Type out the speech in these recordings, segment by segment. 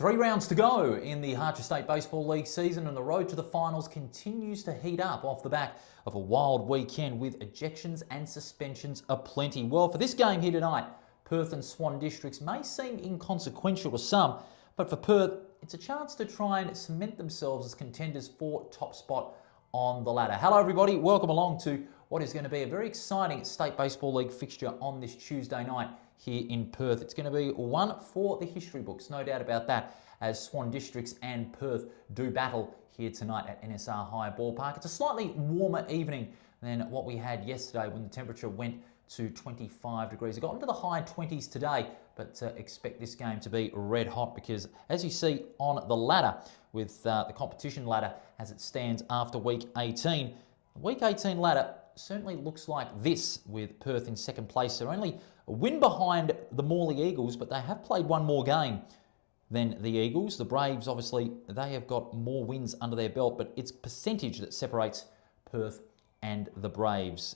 3 rounds to go in the Harcher State Baseball League season, and the road to the finals continues to heat up off the back of a wild weekend with ejections and suspensions aplenty. Well, for this game here tonight, Perth and Swan districts may seem inconsequential to some, but for Perth, it's a chance to try and cement themselves as contenders for top spot on the ladder. Hello everybody, welcome along to what is going to be a very exciting State Baseball League fixture on this Tuesday night here in Perth. It's going to be one for the history books, no doubt about that, as Swan districts and Perth do battle here tonight at NSR High Ballpark. It's a slightly warmer evening than what we had yesterday when the temperature went to 25 degrees. It got into the high 20s today, but expect this game to be red hot because, as you see on the ladder, with the competition ladder as it stands after week 18, the week 18 ladder certainly looks like this, with Perth in second place. They're only a win behind the Morley Eagles, but they have played one more game than the Eagles. The Braves, obviously, they have got more wins under their belt, but it's percentage that separates Perth and the Braves,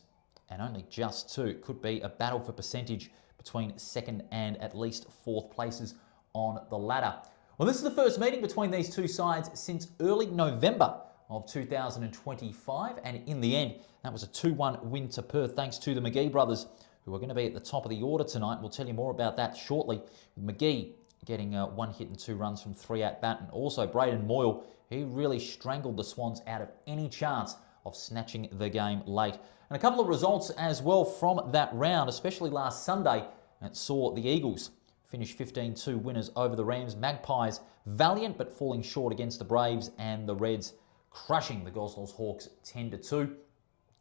and only just two. It could be a battle for percentage between second and at least fourth places on the ladder. Well, this is the first meeting between these two sides since early November of 2025, and in the end, that was a 2-1 win to Perth, thanks to the McGee brothers, who are going to be at the top of the order tonight. We'll tell you more about that shortly. McGee getting 1 hit and 2 runs from 3 at bat, and also Braden Moyle, he really strangled the Swans out of any chance of snatching the game late. And a couple of results as well from that round, especially last Sunday, and it saw the Eagles finish 15-2 winners over the Rams. Magpies valiant but falling short against the Braves, and the Reds crushing the Gosnells Hawks 10-2.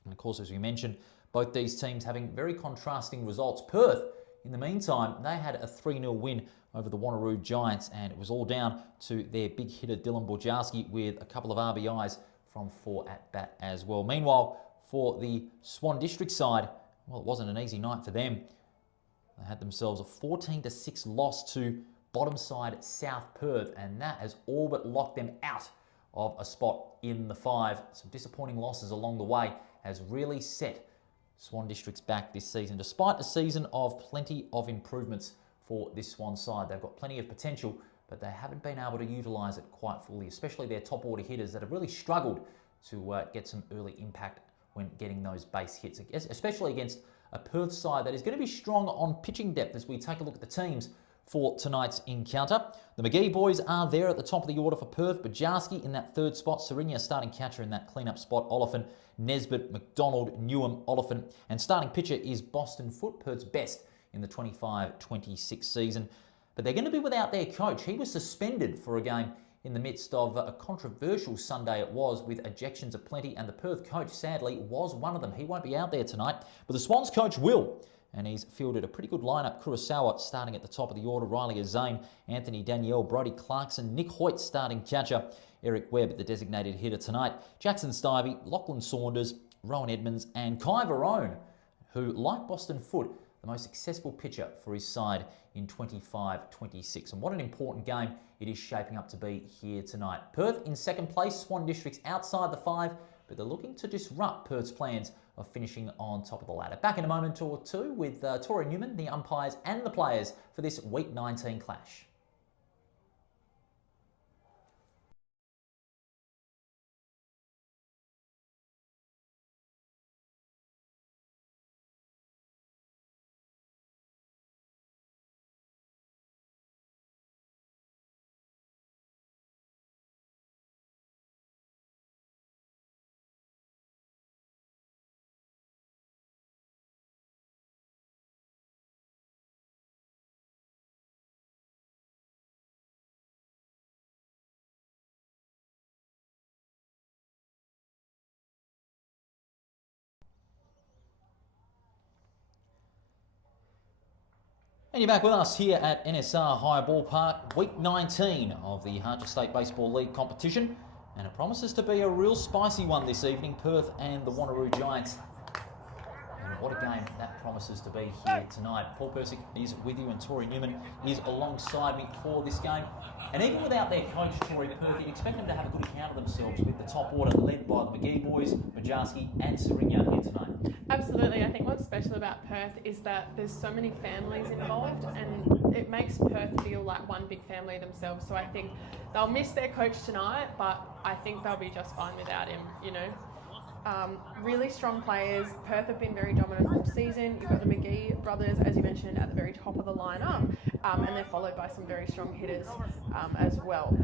And of course, as we mentioned, both these teams having very contrasting results. Perth, in the meantime, they had a 3-0 win over the Wanneroo Giants, and it was all down to their big hitter Dylan Borjarski with a couple of RBIs from 4 at bat as well. Meanwhile, for the Swan District side, well, it wasn't an easy night for them. They had themselves a 14-6 loss to bottom side South Perth, and that has all but locked them out of a spot in the 5. Some disappointing losses along the way has really set Swan Districts back this season, despite a season of plenty of improvements for this Swan side. They've got plenty of potential, but they haven't been able to utilise it quite fully, especially their top order hitters that have really struggled to get some early impact when getting those base hits, especially against a Perth side that is going to be strong on pitching depth as we take a look at the teams for tonight's encounter. The McGee boys are there at the top of the order for Perth. Borjarski in that 3rd spot, Serinia starting catcher in that cleanup spot, Oliphant, Nesbitt, McDonald, Newham, Oliphant, and starting pitcher is Boston Foot, Perth's best in the 25-26 season. But they're going to be without their coach. He was suspended for a game in the midst of a controversial Sunday it was, with ejections aplenty, and the Perth coach, sadly, was one of them. He won't be out there tonight, but the Swans coach will, and he's fielded a pretty good lineup. Kurosawa starting at the top of the order, Riley Azane, Anthony Danielle, Brody Clarkson, Nick Hoyt starting catcher, Eric Webb the designated hitter tonight, Jackson Stivey, Lachlan Saunders, Rowan Edmonds, and Kai Verone, who, like Boston Foot, the most successful pitcher for his side in 25-26. And what an important game it is shaping up to be here tonight. Perth in second place, Swan Districts outside the 5, but they're looking to disrupt Perth's plans of finishing on top of the ladder. Back in a moment or two with Tori Newman, the umpires and the players for this Week 19 clash. And you're back with us here at NSR High Ballpark, Week 19 of the Harcher State Baseball League competition. And it promises to be a real spicy one this evening, Perth and the Wanneroo Giants. And what a game that promises to be here tonight. Paul Persick is with you and Tori Newman is alongside me for this game. And even without their coach, Tori Perth, you'd expect them to have a good account of themselves with the top order led by the McGee boys, Majarski and Serino here tonight. Absolutely. I think what's special about Perth is that there's so many families involved, and it makes Perth feel like one big family themselves. So I think they'll miss their coach tonight, but I think they'll be just fine without him, you know. Really strong players. Perth have been very dominant all season. You've got the McGee brothers, as you mentioned, at the very top of the lineup, and they're followed by some very strong hitters as well.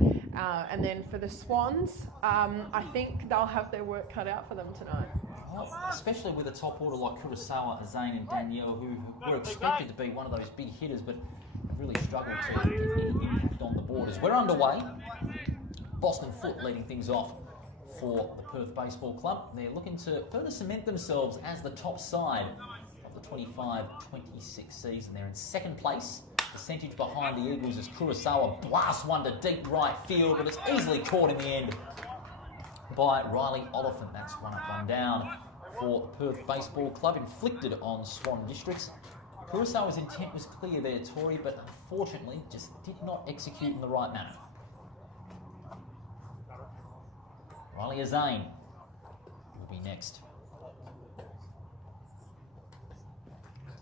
And then for the Swans, I think they'll have their work cut out for them tonight. Well, especially with a top order like Kurosawa, Zane and Danielle, who were expected to be one of those big hitters, but have really struggled to get any impact on the board. As we're underway, Boston Foot leading things off for the Perth Baseball Club. They're looking to further cement themselves as the top side of the 25-26 season. They're in second place, percentage behind the Eagles as Kurosawa blasts one to deep right field, but it's easily caught in the end by Riley Oliphant. That's 1 up, 1 down for the Perth Baseball Club, inflicted on Swan Districts. Kurosawa's intent was clear there, Tori, but unfortunately just did not execute in the right manner. Riley Zane will be next.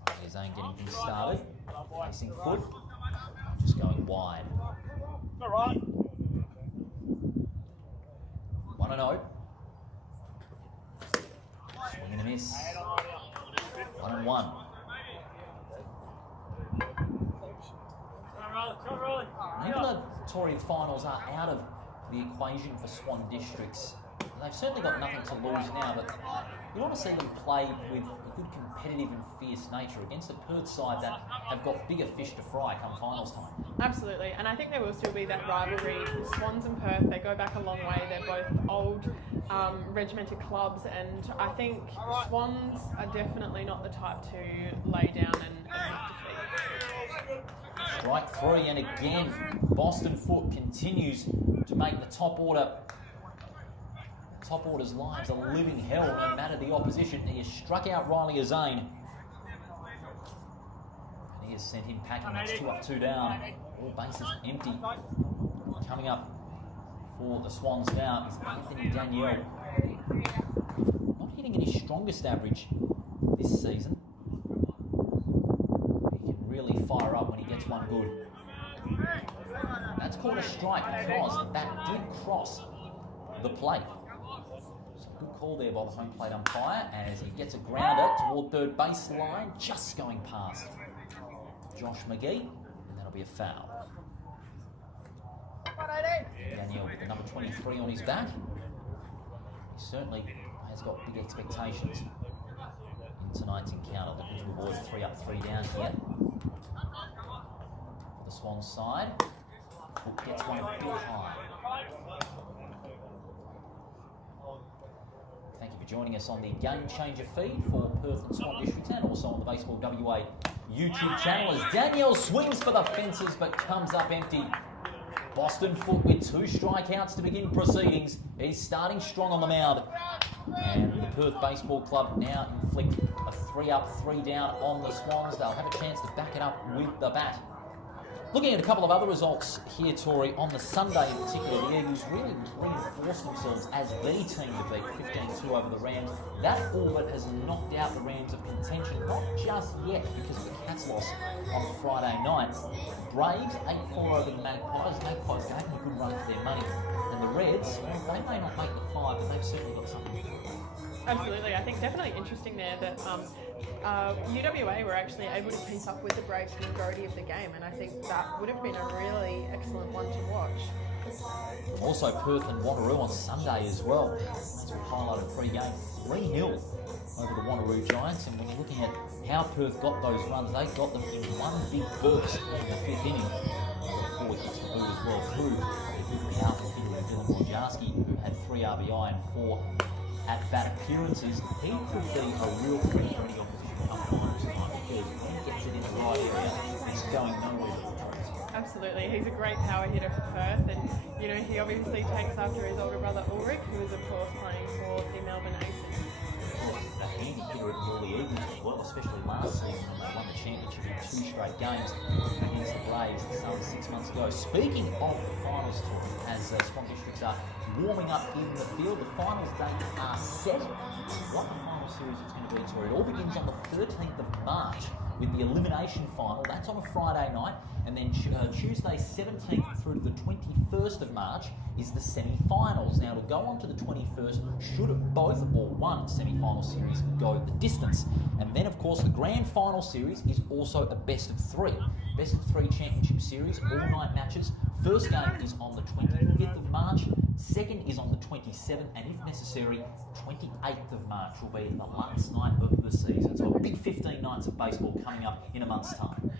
Riley Zane getting things started. Facing foot. Just going wide. All right. 1-0. Swing and a miss. 1-1. Even though, Tori, the finals are out of the equation for Swan Districts, they've certainly got nothing to lose now, but you want to see them play with a good competitive and fierce nature against a Perth side that have got bigger fish to fry come finals time. Absolutely, and I think there will still be that rivalry. Swans and Perth, they go back a long way. They're both old, regimented clubs, and I think Swans are definitely not the type to lay down and make defeat. Strike 3, and again, Boston Foot continues to make the top order's lives a living hell, no matter the opposition. He has struck out Riley Zane, and he has sent him packing. That's 2 up, 2 down. All bases empty. Coming up for the Swans now is Anthony Danielle. Not hitting in his strongest average this season. He can really fire up when he gets one good. That's called a strike because that did cross the plate. So good call there by the home plate umpire as he gets a grounder toward third baseline, just going past Josh McGee, and that'll be a foul. Danielle with the number 23 on his back. He certainly has got big expectations in tonight's encounter, looking to avoid 3 up, 3 down here. For the Swan side, Foot gets one a bit high. Thank you for joining us on the Game Changer feed for Perth and Swan Districts, and also on the Baseball WA YouTube channel as Danielle swings for the fences but comes up empty. Boston Foot with 2 strikeouts to begin proceedings. He's starting strong on the mound. And the Perth Baseball Club now inflict a 3 up, 3 down on the Swans. They'll have a chance to back it up with the bat. Looking at a couple of other results here, Tori, on the Sunday in particular, the Eagles really reinforced themselves as the team to beat 15-2 over the Rams. That all but has knocked out the Rams of contention, not just yet because of the Cats loss on Friday night. Braves 8-4 over the Magpies. Magpies gave them a good run for their money. And the Reds, well, they may not make the 5, but they've certainly got something. Absolutely. I think definitely interesting there that UWA were actually able to keep up with the Braves for the majority of the game, and I think that would have been a really excellent one to watch. Also Perth and Wanneroo on Sunday as well. As we highlighted pre-game, 3-0 over the Wanneroo Giants, and when you're looking at how Perth got those runs, they got them in one big burst in the 5th inning. Got 4 hits to boot as well through a good powerful hitter in Dylan Majarski, who had 3 RBI and 4 at-bat appearances. He could be a real threat for any opposition up front tonight because when he gets it in the right area, it's going nowhere but the trees. Absolutely, he's a great power hitter for Perth, and you know he obviously takes after his older brother Ulrich, who is of course playing for the Melbourne Aces. course, a handy hitter at the Early Eagles as well, especially last season when they won the championship in 2 straight games against the Braves some 6 months ago. Speaking of the finals tour, as Swan Districts are warming up in the field, the finals dates are set. What the final series is going to be, it all begins on the 13th of March with the elimination final. That's on a Friday night, and then Tuesday 17th through to the 21st of March is the semi-finals. Now, it'll go on to the 21st should both or one semi-final series go the distance. And then, of course, the grand final series is also a best of 3. Best of 3 championship series, all-night matches. First game is on the 25th of March, second is on the 27th, and if necessary, 28th of March will be the last night of the season. So a big 15 nights of baseball coming up in a month's time.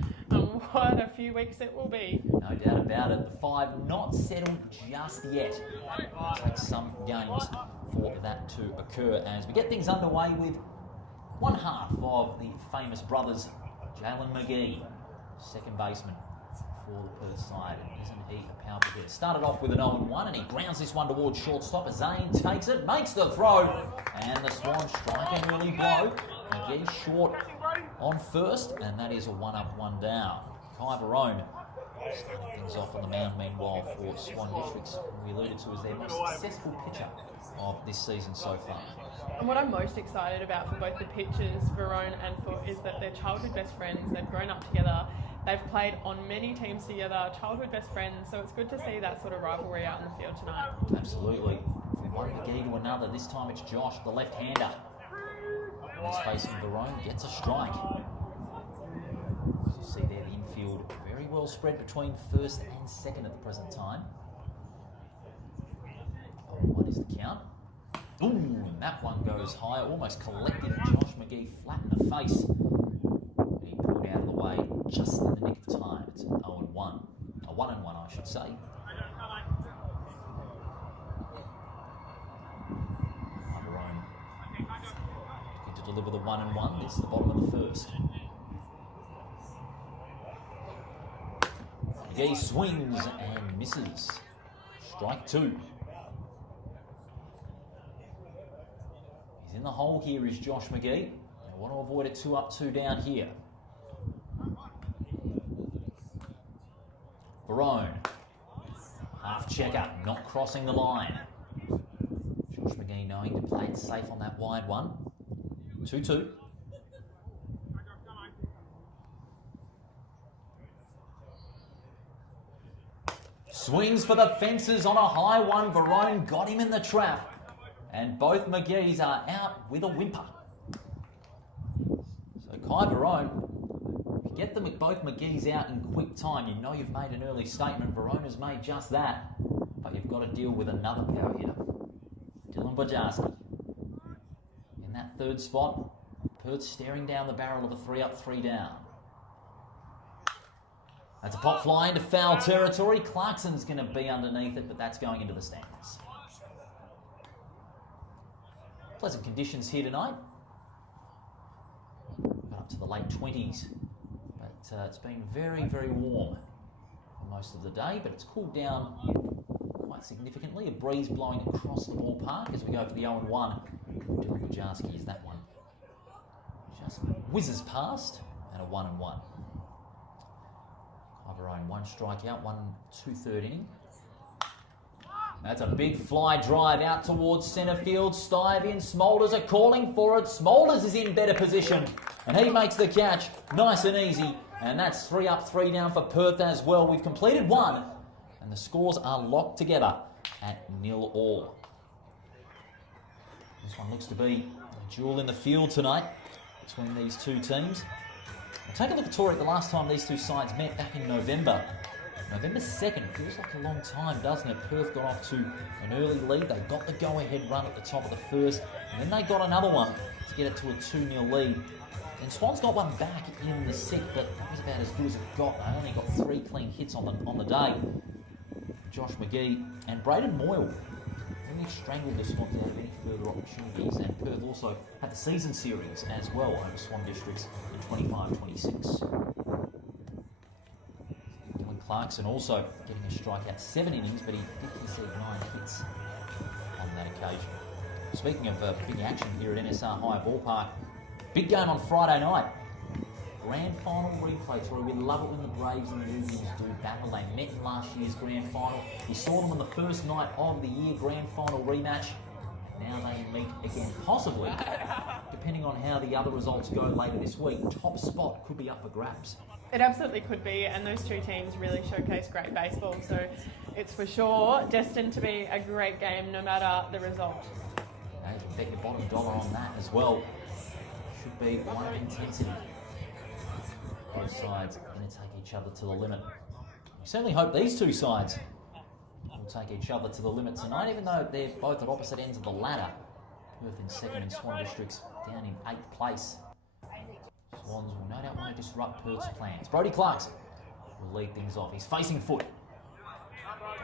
What a few weeks it will be. No doubt about it. The 5 not settled just yet. It'll take some games for that to occur as we get things underway with one half of the famous brothers, Jalen McGee, second baseman for the Perth side. And isn't he a powerful hitter? Started off with an 0-1 and he grounds this one towards shortstop. Zane takes it, makes the throw, and the Swan strike an early blow. McGee short on first, and that is a 1-up, 1-down. Kai Barone starting things off on the mound meanwhile for Swan Districts, who we alluded to as their most successful pitcher of this season so far. And what I'm most excited about for both the pitchers, Verone and for, is that they're childhood best friends. They've grown up together. They've played on many teams together, childhood best friends. So it's good to see that sort of rivalry out in the field tonight. Absolutely. From one McGee to another, this time it's Josh, the left-hander. He's facing Verone, gets a strike. As you see there, the infield very well spread between first and second at the present time. What is the count? Ooh, and that one goes high, almost collected Josh McGee flat in the face. And he pulled out of the way just in the nick of time. It's an 0-1. A 1-1, I should say. Barone looking to deliver the 1-1. This is the bottom of the first. McGee swings and misses. Strike 2. He's in the hole here is Josh McGee. They want to avoid a 2-up, 2-down here. Barone. Half checker, not crossing the line. Josh McGee knowing to play it safe on that wide one. 2-2. Swings for the fences on a high one. Barone got him in the trap. And both McGees are out with a whimper. So Kai Barone, if you get both McGees out in quick time, you know you've made an early statement. Barone has made just that. But you've got to deal with another power hitter. Dylan Bojarski. In that third spot, Perth staring down the barrel of a 3-up, 3-down. That's a pop fly into foul territory. Clarkson's going to be underneath it, but that's going into the stands. Pleasant conditions here tonight. Got up to the late 20s, but it's been very, very warm for most of the day, but it's cooled down quite significantly. A breeze blowing across the ballpark as we go for the 0-1. Dylan Bojarski is that one. Just whizzes past, and a 1-1. Barone, 1 strikeout, 1 2/3 inning. That's a big fly drive out towards centre field. Stive in. Smolders are calling for it. Smolders is in better position. And he makes the catch. Nice and easy. And that's 3-up, 3-down for Perth as well. We've completed 1. And the scores are locked together at 0-all. This one looks to be a duel in the field tonight between these two teams. We'll take a look at Tori at the last time these two sides met back in November. November 2nd, feels like a long time, doesn't it? Perth got off to an early lead. They got the go-ahead run at the top of the first, and then they got another one to get it to a 2-0 lead. And Swan's got one back in the 6th, but that was about as good as it got. They only got 3 clean hits on the day. Josh McGee and Braden Moyle really strangled the Swans out of any further opportunities, and Perth also had the season series as well over Swan Districts in 25-26. Clarkson also getting a strikeout 7 innings, but he did concede 9 hits on that occasion. Speaking of big action here at NSR High Ballpark, big game on Friday night. Grand final replay, Tori. We love it when the Braves and the Indians do battle. They met in last year's grand final. We saw them on the first night of the year grand final rematch. Now they meet again, possibly, depending on how the other results go later this week. Top spot could be up for grabs. It absolutely could be, and those two teams really showcase great baseball, so it's for sure destined to be a great game no matter the result. You can bet your bottom dollar on that as well. Should be one of intensity. Both sides are going to take each other to the limit. We certainly hope these two sides will take each other to the limit tonight, even though they're both at opposite ends of the ladder. Perth in second and Swan Districts down in 8th place. Swans will no doubt want to disrupt Perth's plans. Brodie Clarkson will lead things off. He's facing foot.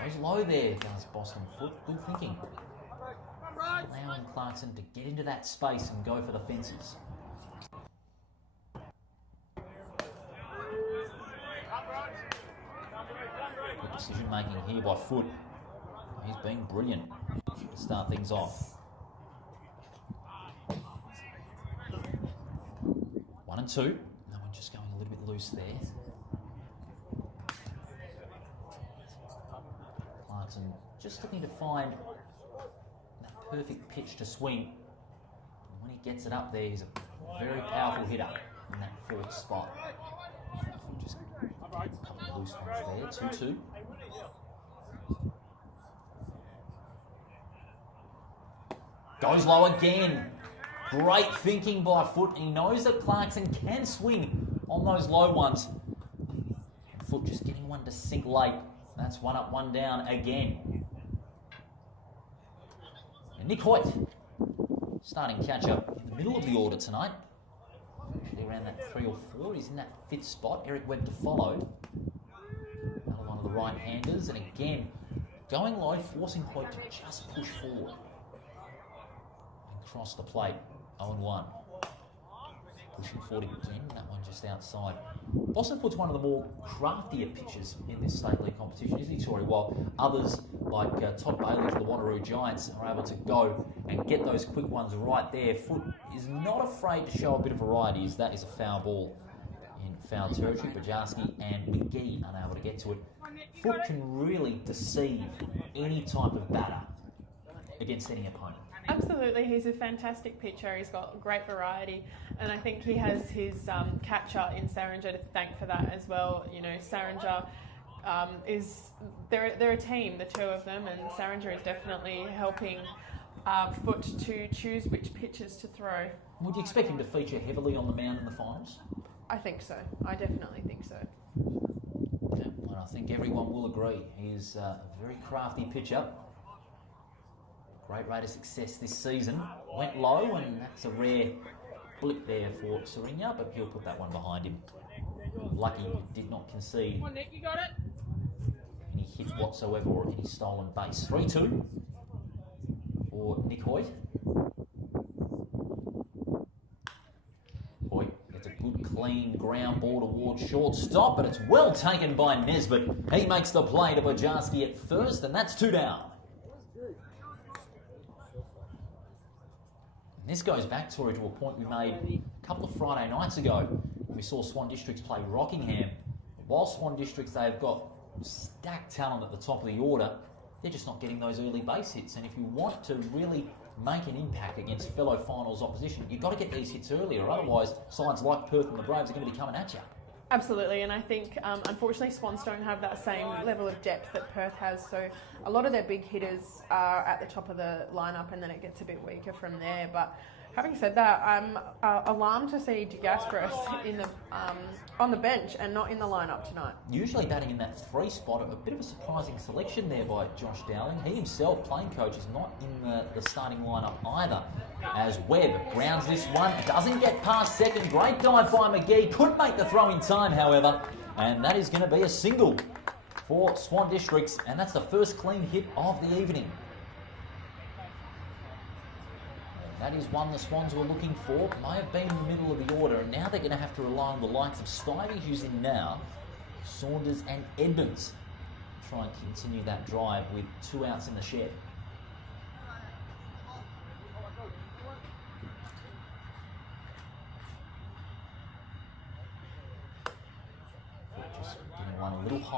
Goes low there, does Boston Foot. Good thinking. Allowing Clarkson to get into that space and go for the fences. Good decision making here by Foot. He's been brilliant to start things off. 1 and 2. No one just going a little bit loose there. Clarkson just looking to find that perfect pitch to swing. And when he gets it up there, he's a very powerful hitter in that 4th spot. Just a couple of loose ones there. 2-2. Goes low again. Great thinking by Foot. He knows that Clarkson can swing on those low ones. And Foot just getting one to sink late. That's 1 up, 1 down again. And Nick Hoyt starting catch up in the middle of the order tonight. Actually around that 3 or 4. He's in that 5th spot. Eric Webb to follow. Another one of the right-handers. And again, going low, forcing Hoyt to just push forward. And cross the plate. 0-1. Pushing 40 to 10, that one just outside. Boston Foot's one of the more craftier pitchers in this state league competition, isn't he, Tori? While others, like Todd Bailey for the Wanneroo Giants, are able to go and get those quick ones right there. Foot is not afraid to show a bit of variety, as that is a foul ball in foul territory. Bajarski and McGee unable to get to it. Foot can really deceive any type of batter against any opponent. Absolutely, he's a fantastic pitcher. He's got great variety, and I think he has his catcher in Saringer to thank for that as well. You know, Saringer they're a team, the two of them, and Saringer is definitely helping Foot to choose which pitches to throw. Would you expect him to feature heavily on the mound in the finals? I think so. I definitely think so. Yeah, well, I think everyone will agree. He's a very crafty pitcher. Great rate of success this season. Went low, and that's a rare blip there for Saringer, but he'll put that one behind him. Lucky he did not concede Come on, Nick, you got it. any hits whatsoever or any stolen base. 3-2 for Nick Hoyt. Hoyt gets a good clean ground ball towards shortstop, but it's well taken by Nesbitt. He makes the play to Bajarski at first, and that's 2 down. This goes back, Tori, to a point we made a couple of Friday nights ago when we saw Swan Districts play Rockingham. While Swan Districts, they've got stacked talent at the top of the order, they're just not getting those early base hits. And if you want to really make an impact against fellow finals opposition, you've got to get these hits earlier. Otherwise, sides like Perth and the Braves are going to be coming at you. Absolutely, and I think unfortunately Swans don't have that same level of depth that Perth has, so a lot of their big hitters are at the top of the lineup and then it gets a bit weaker from there. But having said that, I'm alarmed to see DeGasperis in the on the bench and not in the lineup tonight. Usually batting in that 3 spot, a bit of a surprising selection there by Josh Dowling. He himself, playing coach, is not in the starting lineup either. As Webb grounds this one, doesn't get past second. Great dive by McGee, couldn't make the throw in time, however, and that is going to be a single for Swan Districts, and that's the first clean hit of the evening. That is one the Swans were looking for. May have been in the middle of the order, and now they're going to have to rely on the likes of Stivey, who's in now, Saunders and Edmonds to try and continue that drive with 2 outs in the shed.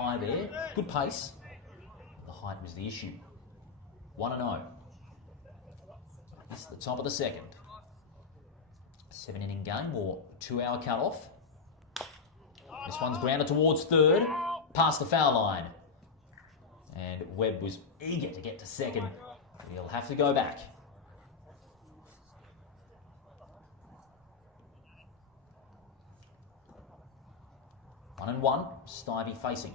high there. Good pace. The height was the issue. 1-0. This is the top of the second. 7-inning game or 2-hour cut-off. This one's grounded towards third, past the foul line. And Webb was eager to get to second. He'll have to go back. One and one, Stivey facing.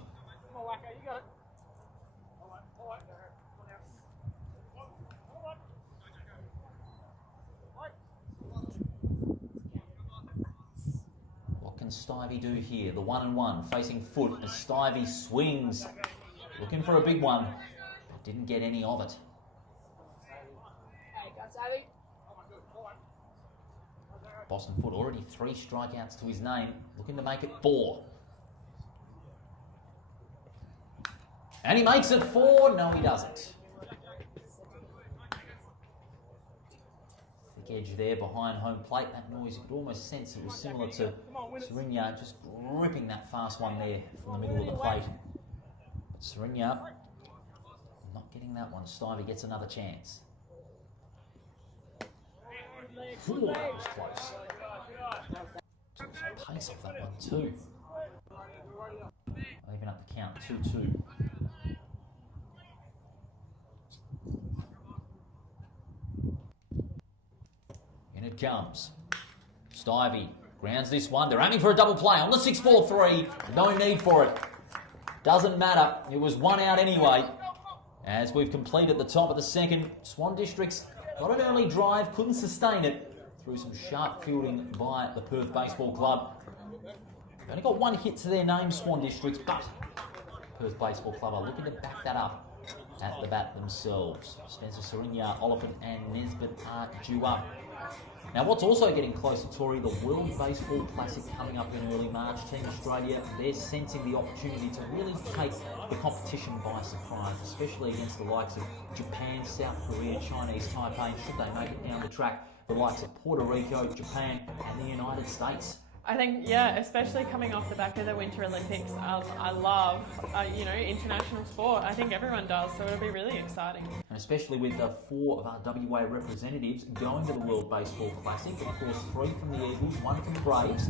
What can Stivey do here? The 1-1 facing foot as Stivey swings. Looking for a big one, but didn't get any of it. Boston Foot already 3 strikeouts to his name, looking to make it 4. And he makes it 4. No, he doesn't. Thick edge there behind home plate. That noise, you could almost sense it was similar to Sarinya just gripping that fast one there from the middle of the plate. But Sarinya not getting that one. Stivey gets another chance. Ooh, that was close. Took some pace off that one too. Even up the count, 2-2. In it comes. Stivey grounds this one. They're aiming for a double play on the 6-4-3. No need for it. Doesn't matter. It was 1 out anyway. As we've completed the top of the second, Swan Districts got an early drive, couldn't sustain it through some sharp fielding by the Perth Baseball Club. They've only got 1 hit to their name, Swan Districts, but Perth Baseball Club are looking to back that up at the bat themselves. Spencer Sarinya, Oliphant and Nesbitt are due up. Now what's also getting closer, Tori, the World Baseball Classic coming up in early March. Team Australia, they're sensing the opportunity to really take the competition by surprise, especially against the likes of Japan, South Korea, Chinese Taipei, should they make it down the track, the likes of Puerto Rico, Japan and the United States. I think, yeah, especially coming off the back of the Winter Olympics, I love, international sport. I think everyone does, so it'll be really exciting. And especially with 4 of our WA representatives going to the World Baseball Classic. Of course, 3 from the Eagles, 1 from the Braves.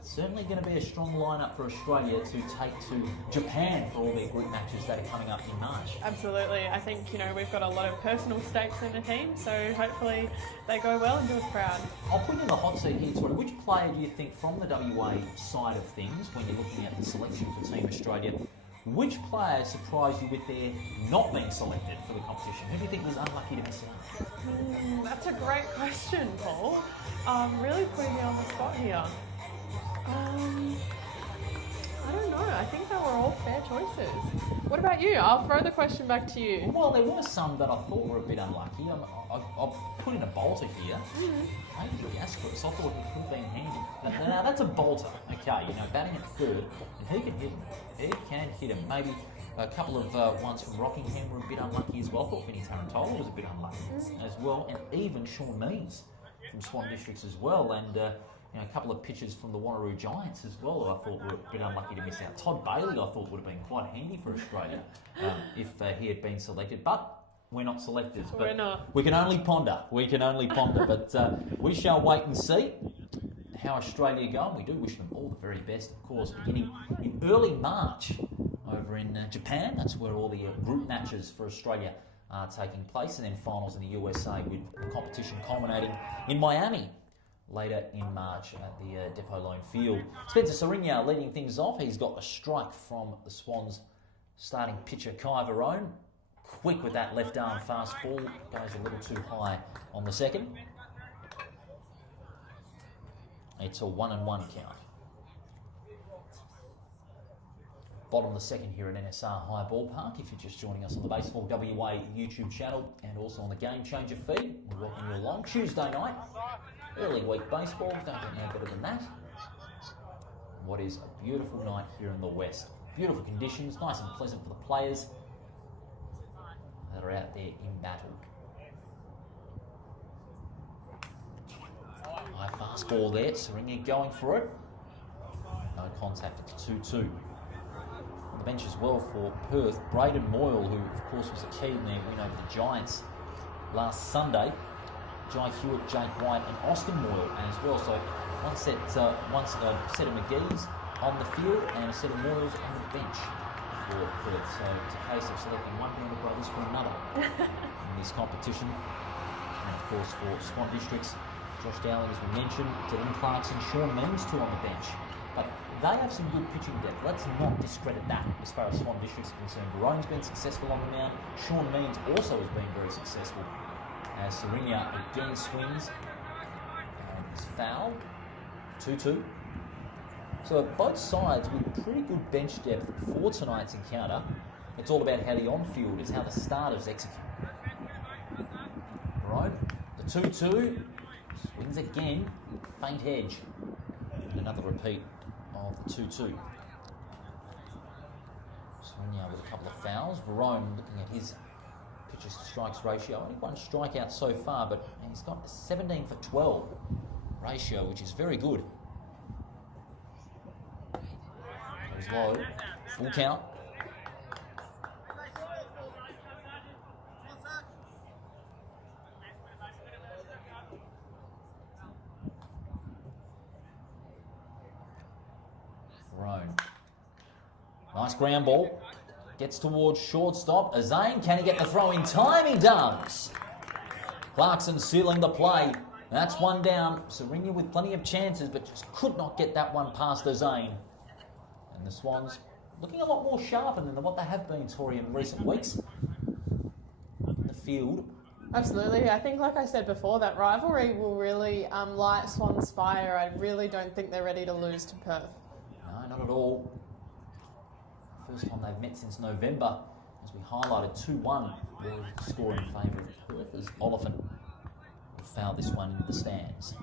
Certainly going to be a strong lineup for Australia to take to Japan for all their group matches that are coming up in March. Absolutely. I think, we've got a lot of personal stakes in the team, so hopefully they go well and do us proud. I'll put you in the hot seat here, Tori. Which player do you think from the WA side of things, when you're looking at the selection for Team Australia, which player surprised you with their not being selected for the competition? Who do you think was unlucky to miss out? That's a great question, Paul. Really putting me on the spot here. I don't know. I think they were all fair choices. What about you? I'll throw the question back to you. Well, there were some that I thought were a bit unlucky. I'll put in a bolter here. Maybe Gasquez. I thought he could have been handy. Now that's a bolter. Okay, batting at third, and he can hit him. He can hit him. Maybe a couple of ones from Rockingham were a bit unlucky as well. I thought Vinny Tarantola was a bit unlucky as well, and even Sean Means from Swan Districts as well, and a couple of pitchers from the Wanneroo Giants as well that I thought were a bit unlucky to miss out. Todd Bailey I thought would have been quite handy for Australia if he had been selected, but we're not selected. We're not. We can only ponder. But we shall wait and see how Australia go, and we do wish them all the very best, of course, beginning in early March over in Japan. That's where all the group matches for Australia are taking place, and then finals in the USA with the competition culminating in Miami later in March at the Depot Loan Field. Spencer Sarinya leading things off. He's got a strike from the Swans starting pitcher Kai Varone. Quick with that left arm fastball. Goes a little too high on the second. It's a 1-1 count. Bottom of the second here at NSR High Ballpark. If you're just joining us on the Baseball WA YouTube channel and also on the Game Changer feed, we welcome you along. Tuesday night. Early week baseball, don't get no better than that. What is a beautiful night here in the West. Beautiful conditions, nice and pleasant for the players that are out there in battle. High fastball there, Sarinya going for it. No contact at 2-2. On the bench as well for Perth. Braden Moyle, who of course was a key in their win over the Giants last Sunday. Jai Hewitt, Jake White and Austin Moyle as well. So one set of McGee's on the field and a set of Moyles on the bench for Perth. So it's a case of selecting one Band of Brothers for another in this competition. And of course for Swan Districts, Josh Dowling, as we mentioned, Dylan Clarkson, Sean Means too on the bench. But they have some good pitching depth. Let's not discredit that as far as Swan Districts are concerned. Barone's been successful on the mound. Sean Means also has been very successful as Serinya again swings and is fouled. 2-2. So both sides with pretty good bench depth for tonight's encounter. It's all about how the on-field is, how the starters execute. Barone, the 2-2, swings again, faint edge. And another repeat of the 2-2. Serinya with a couple of fouls. Barone looking at his pitches to strikes ratio. Only one strikeout so far, but he's got a 17 for 12 ratio, which is very good. Goes low, full count. Barone. Nice ground ball. Gets towards shortstop. Azane, can he get the throw in time? He does. Clarkson sealing the play. That's one down. Serinya with plenty of chances, but just could not get that one past Azane. And the Swans looking a lot more sharper than what they have been, Tori, in recent weeks. In the field. Absolutely. I think, like I said before, that rivalry will really light Swans' fire. I really don't think they're ready to lose to Perth. No, not at all. First time they've met since November, as we highlighted 2-1 the score in favour of Perth as Oliphant will foul this one into the stands.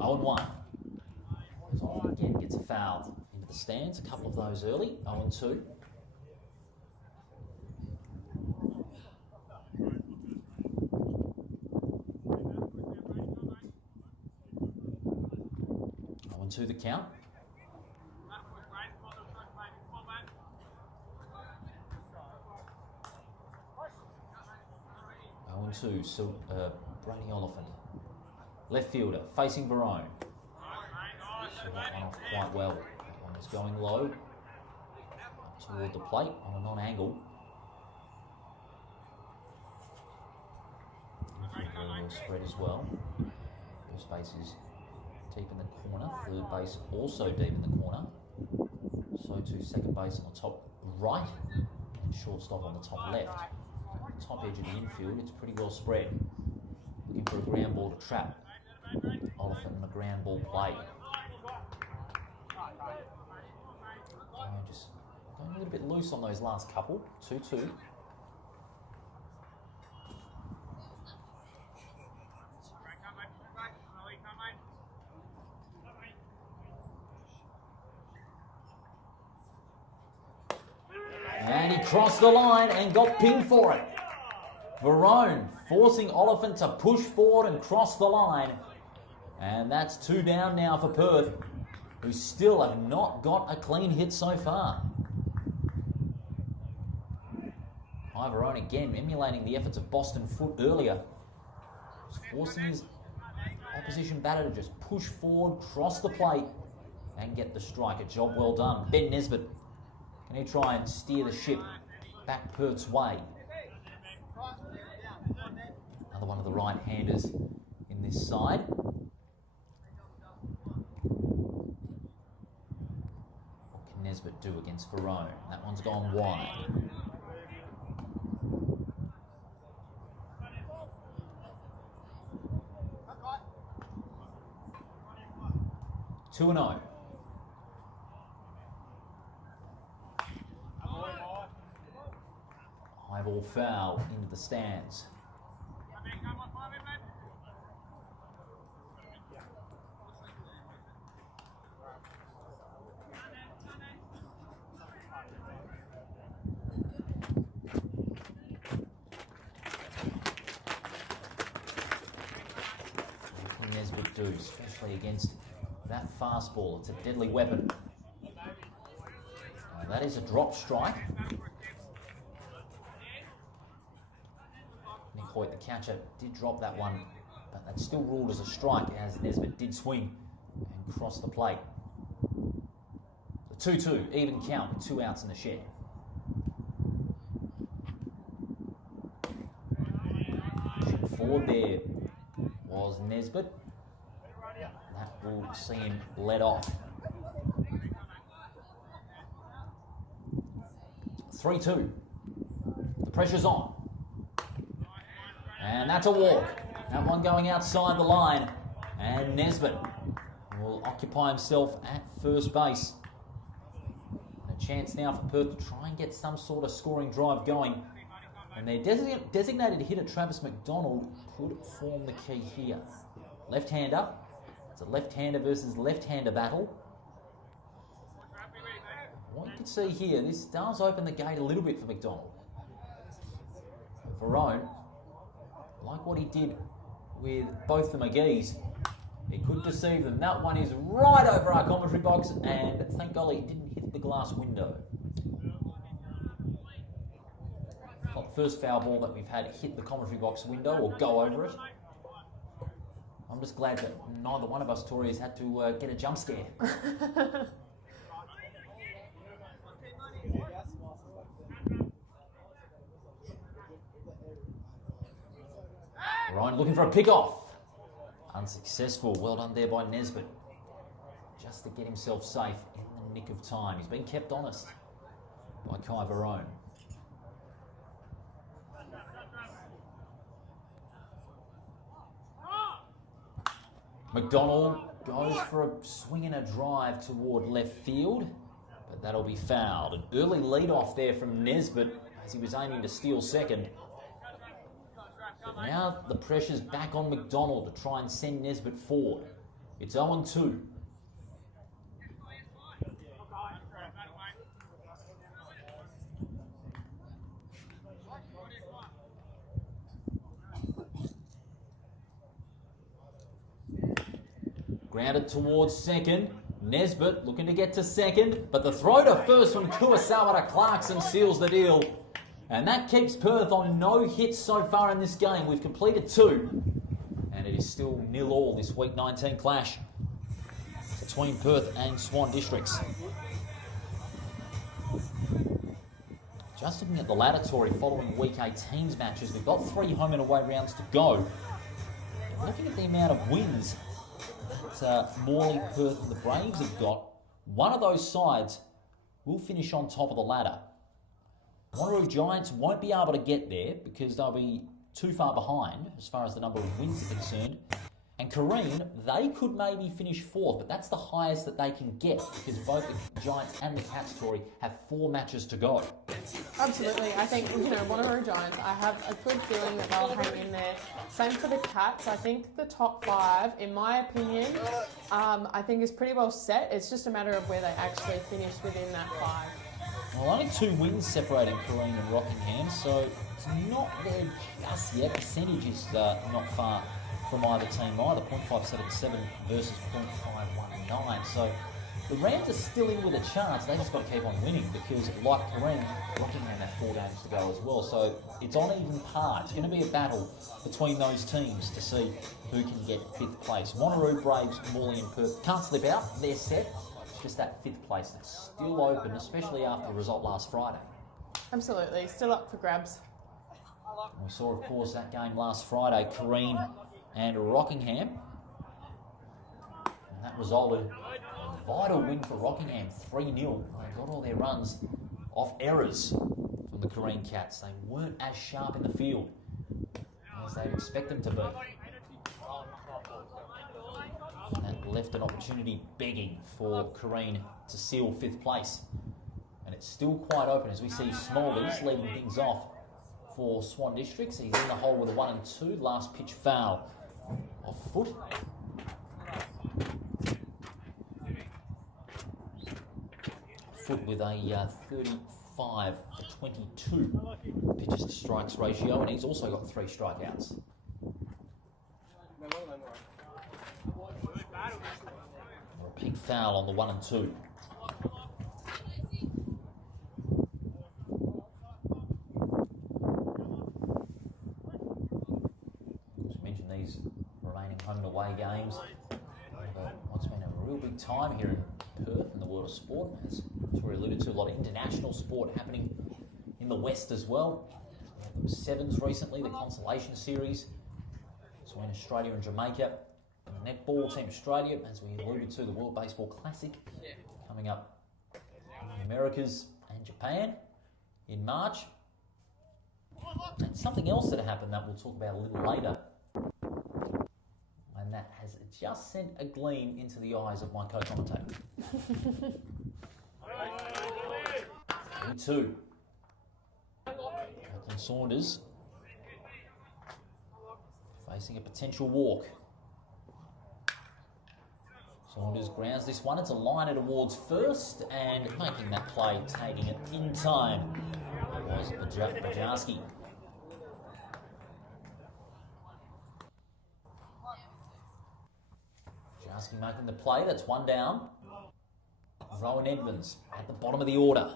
Oliphant again gets a foul into the stands, a couple of those early, 0-2. To the count. Two, so Brady Oliphant, left fielder facing Barone. So that one off quite well. That one was going low toward the plate on a non-angle. Very well spread as well. First base is deep in the corner, third base also deep in the corner. So too second base on the top right and shortstop on the top left. Top edge of the infield, it's pretty well spread. Looking for a ground ball to trap. Oliphant in a ground ball play. Just going a little bit loose on those last couple. 2-2. And he crossed the line and got pinged for it. Barone forcing Oliphant to push forward and cross the line. And that's 2 down now for Perth, who still have not got a clean hit so far. Barone again emulating the efforts of Boston Foot earlier. Just forcing his opposition batter to just push forward, cross the plate and get the strike. A job well done. Ben Nesbitt, can he try and steer the ship back Perth's way? Another one of the right-handers in this side. What can Nesbitt do against Barone? That one's gone wide. Two and 0. High ball foul into the stands. Nesbitt do, especially against that fastball? It's a deadly weapon. That is a drop strike. Nick Hoyt, the catcher, did drop that one, but that's still ruled as a strike as Nesbitt did swing and cross the plate. The 2-2, even count with 2 outs in the shed. Forward there was Nesbitt. That will see him let off. 3-2. The pressure's on. And that's a walk. That one going outside the line. And Nesbitt will occupy himself at first base. A chance now for Perth to try and get some sort of scoring drive going. And their designated hitter, Travis McDonald, could form the key here. Left-hander. It's a left-hander versus left-hander battle. What you can see here, this does open the gate a little bit for McDonald. Verone, like what he did with both the McGees, he could deceive them. That one is right over our commentary box, and thank golly it didn't hit the glass window. Not the first foul ball that we've had hit the commentary box window or go over it. I'm just glad that neither one of us Tories had to get a jump scare. Ryan looking for a pick-off. Unsuccessful. Well done there by Nesbitt. Just to get himself safe in the nick of time. He's been kept honest by Kai Verone. McDonald goes for a swing and a drive toward left field, but that'll be fouled. An early lead-off there from Nesbitt as he was aiming to steal second. But now the pressure's back on McDonald to try and send Nesbitt forward. It's 0-2. Grounded towards second. Nesbitt looking to get to second, but the throw to first from Kuwasawa to Clarkson seals the deal. And that keeps Perth on no hits so far in this game. We've completed 2, and it is still 0-0 this Week 19 clash between Perth and Swan Districts. Just looking at the ladder, Tory, following Week 18's matches, we've got 3 home and away rounds to go. Looking at the amount of wins that Morley, Perth and the Braves have got, one of those sides will finish on top of the ladder. Wanneroo Giants won't be able to get there because they'll be too far behind as far as the number of wins are concerned. And Kareen, they could maybe finish 4th, but that's the highest that they can get because both the Giants and the Cats, Tory, have 4 matches to go. Absolutely. I think, Wanneroo Giants, I have a good feeling that they'll hang in there. Same for the Cats. I think the top 5, in my opinion, I think is pretty well set. It's just a matter of where they actually finish within that 5. Well, only 2 wins separating Kareen and Rockingham, so it's not there just yet. Percentage is not far from either team either, 0.577 versus 0.519. So the Rams are still in with a chance. They just got to keep on winning because, like Kareen, Rockingham have 4 games to go as well. So it's on even par. It's going to be a battle between those teams to see who can get 5th place. Wanneroo, Braves, Morley and Perth can't slip out. They're set. It's just that 5th place that's still open, especially after the result last Friday. Absolutely. Still up for grabs. We saw, of course, that game last Friday, Kareen and Rockingham. And that resulted in a vital win for Rockingham, 3-0. They got all their runs off errors from the Kareen Cats. They weren't as sharp in the field as they'd expect them to be. And that left an opportunity begging for Kareen to seal 5th place. And it's still quite open as we see Smalley's leading things off for Swan Districts. He's in the hole with a 1-2. Last pitch foul off foot. Foot with a 35 for 22 pitches to strikes ratio, and he's also got 3 strikeouts. foul on the 1 and 2. As mentioned, these remaining home and away games. What's been a real big time here in Perth in the world of sport. As Tori alluded to, a lot of international sport happening in the West as well. The Sevens recently, the Consolation Series. So in Australia and Jamaica. The netball, Team Australia, as we alluded to, the World Baseball Classic coming up in the Americas and Japan in March. And something else that happened that we'll talk about a little later. And that has just sent a gleam into the eyes of my co-commentator. 3-2. Captain Saunders facing a potential walk. Saunders grounds this one. It's a liner towards first and making that play, taking it in time. It was Bajarski. Bajarski making the play. That's one down. Rowan Edmonds at the bottom of the order.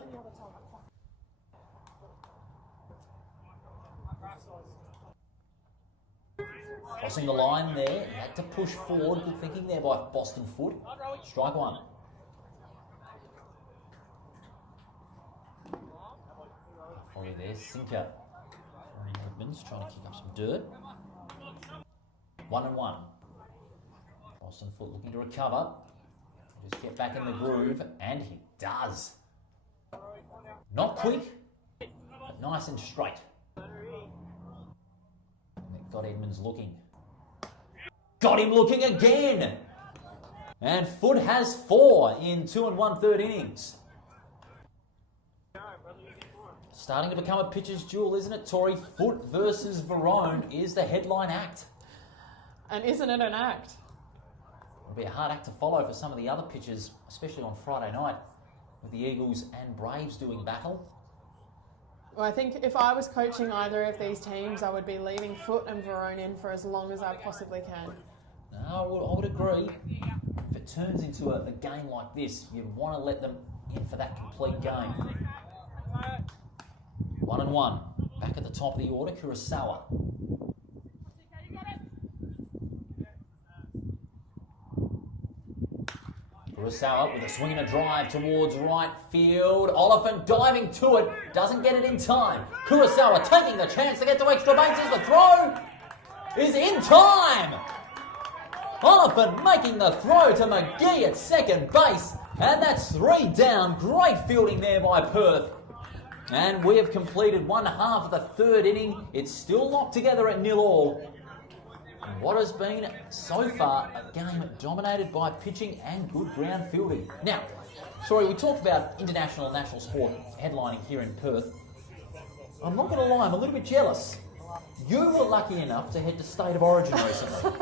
Crossing the line there, had to push forward. Good thinking there by Boston Foot. Strike one. Follow there, sinker. Edmonds trying to kick up some dirt. 1 and 1. Boston Foot looking to recover. Just get back in the groove, and he does. Not quick, but nice and straight. Got Edmonds looking. Got him looking again! And Foot has 4 in 2 1/3 innings. Starting to become a pitcher's duel, isn't it, Tori? Foot versus Verone is the headline act. And isn't it an act? It'll be a hard act to follow for some of the other pitchers, especially on Friday night, with the Eagles and Braves doing battle. Well, I think if I was coaching either of these teams, I would be leaving Foot and Verone in for as long as I possibly can. No, I would agree. If it turns into a game like this, you want to let them in for that complete game. 1 and 1. Back at the top of the order, Kurosawa. Kurosawa with a swing and a drive towards right field. Oliphant diving to it. Doesn't get it in time. Kurosawa taking the chance to get to extra bases. The throw is in time. Oliphant making the throw to McGee at second base. And that's 3 down. Great fielding there by Perth. And we have completed 1/2 of the 3rd inning. It's still locked together at 0-0. And what has been, so far, a game dominated by pitching and good ground fielding. Now, sorry, we talked about international and national sport headlining here in Perth. I'm not going to lie, I'm a little bit jealous. You were lucky enough to head to State of Origin recently.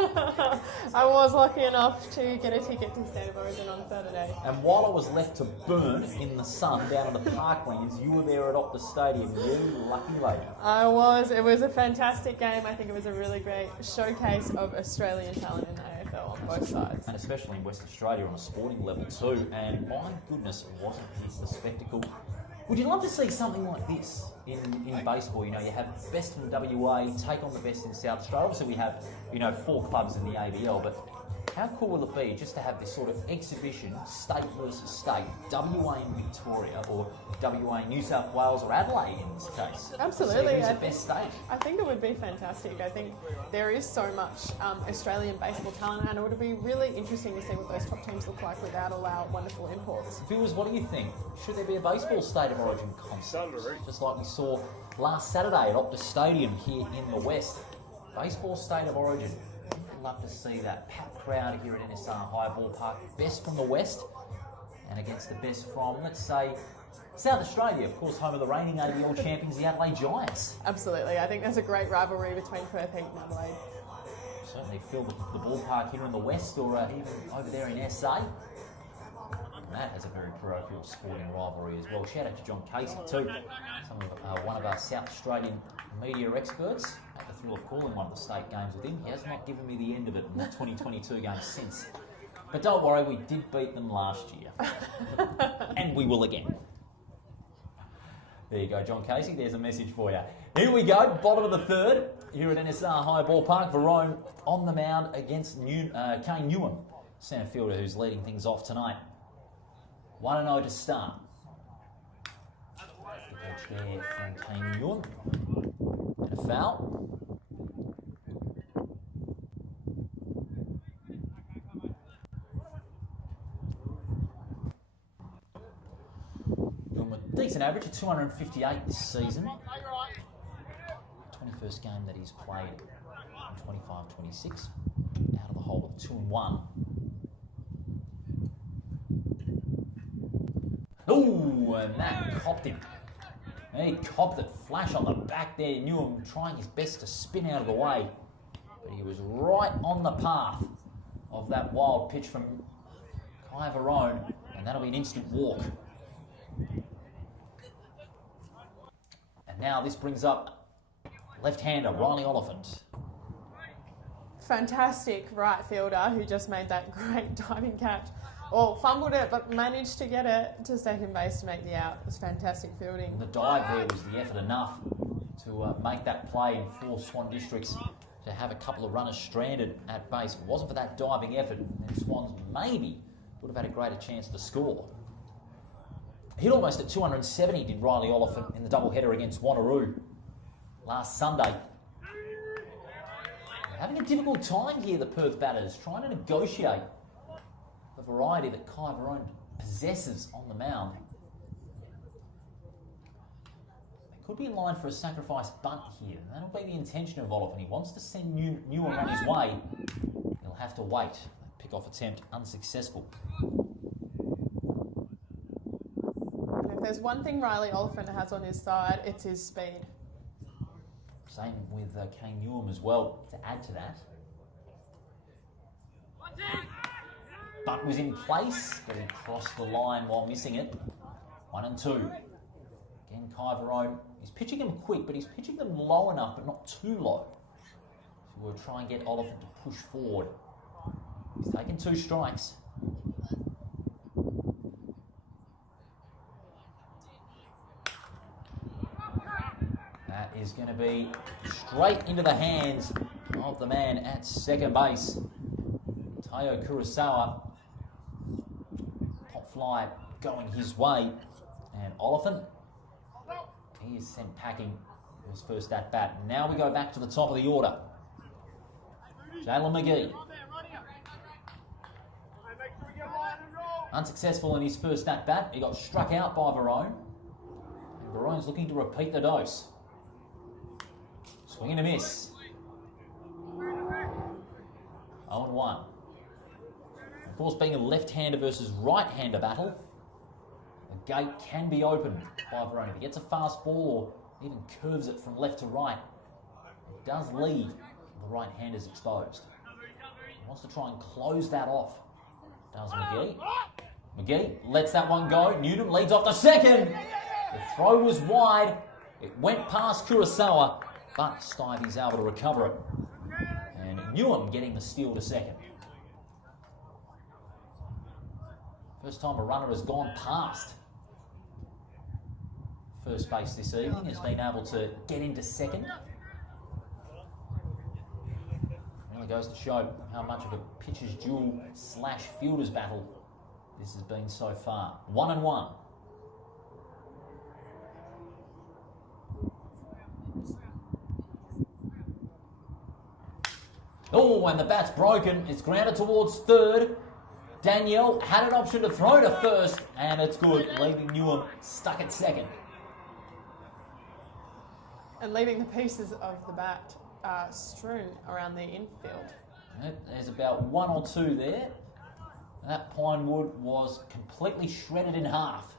I was lucky enough to get a ticket to State of Origin on Saturday. And while I was left to burn in the sun down in the parklands, you were there at Optus Stadium. You lucky lady. I was. It was a fantastic game. I think it was a really great showcase of Australian talent in the AFL on both sides. And especially in West Australia on a sporting level too. And my goodness, wasn't this a spectacle? Would you love to see something like this in baseball? You know, you have best from WA take on the best in South Australia. Obviously, we have, 4 clubs in the ABL, but how cool will it be just to have this sort of exhibition, state versus state, WA and Victoria, or WA, New South Wales, or Adelaide in this case? Absolutely. Who's the best state? I think it would be fantastic. I think there is so much Australian baseball talent, and it would be really interesting to see what those top teams look like without all our wonderful imports. Viewers, what do you think? Should there be a baseball State of Origin concept? Just like we saw last Saturday at Optus Stadium here in the West. Baseball State of Origin. I'd love to see that packed crowd here at NSR High Ballpark. Best from the West and against the best from, let's say, South Australia, of course, home of the reigning ABL champions, the Adelaide Giants. Absolutely. I think there's a great rivalry between Perth and Adelaide. Certainly fill the ballpark here in the West or even over there in SA. And that has a very parochial sporting rivalry as well. Shout out to John Casey too, one of our South Australian media experts. Had the thrill of calling one of the state games with him. He has not given me the end of it in the 2022 game since. But don't worry, we did beat them last year. And we will again. There you go, John Casey. There's a message for you. Here we go, bottom of the third. Here at NSR High Ballpark, Verone on the mound against Kane Newham, centre fielder who's leading things off tonight. 1-0 to start. Pitch there from Kane Newham. And a foul. Decent average of 258 this season. 21st game that he's played in 25-26. Out of the hole with 2-1. Ooh, and that copped him. He copped it flash on the back there. Newham trying his best to spin out of the way. But he was right on the path of that wild pitch from Kai Verone. And that'll be an instant walk. And now this brings up left-hander Riley Oliphant. Fantastic right fielder who just made that great diving catch. Well, fumbled it, but managed to get it to second base to make the out. It was fantastic fielding. The dive there was the effort enough to make that play and force Swan Districts to have a couple of runners stranded at base. If it wasn't for that diving effort, then Swans maybe would have had a greater chance to score. Hit almost at 270 did Riley Oliphant in the doubleheader against Wanneroo last Sunday. Having a difficult time here, the Perth batters, trying to negotiate the variety that Kai Verone possesses on the mound. They could be in line for a sacrifice bunt here. That'll be the intention of Oliphant. He wants to send Newham on his way. He'll have to wait. Pick-off attempt unsuccessful. And if there's one thing Riley Oliphant has on his side, it's his speed. Same with Kane Newham as well, to add to that. Bunt was in place, but he crossed the line while missing it. 1-2. Again, Kai Verone, he's pitching them quick, but he's pitching them low enough, but not too low. So we'll try and get Oliphant to push forward. He's taken 2 strikes. That is going to be straight into the hands of the man at second base, Teo Kurosawa. Pop fly going his way, and Oliphant, he is sent packing his first at bat. Now we go back to the top of the order. Jalen McGee. Unsuccessful in his first at bat. He got struck out by Verone. And Verone's looking to repeat the dose. Swing and a miss. 0-1. Of course, being a left-hander versus right-hander battle, the gate can be opened by Verone. If he gets a fast ball or even curves it from left to right, it does leave the right-handers exposed. He wants to try and close that off. Does McGee. McGee lets that one go. Newham leads off to second. The throw was wide. It went past Kurosawa, but Stuyvesant's able to recover it. And Newham getting the steal to second. First time a runner has gone past first base this evening, has been able to get into second. Really goes to show how much of a pitcher's duel / fielder's battle this has been so far. 1-1. Oh, and the bat's broken. It's grounded towards third. Danielle had an option to throw to first, and it's good, leaving Newham stuck at second. And leaving the pieces of the bat strewn around the infield. There's about 1 or 2 there. That pine wood was completely shredded in half.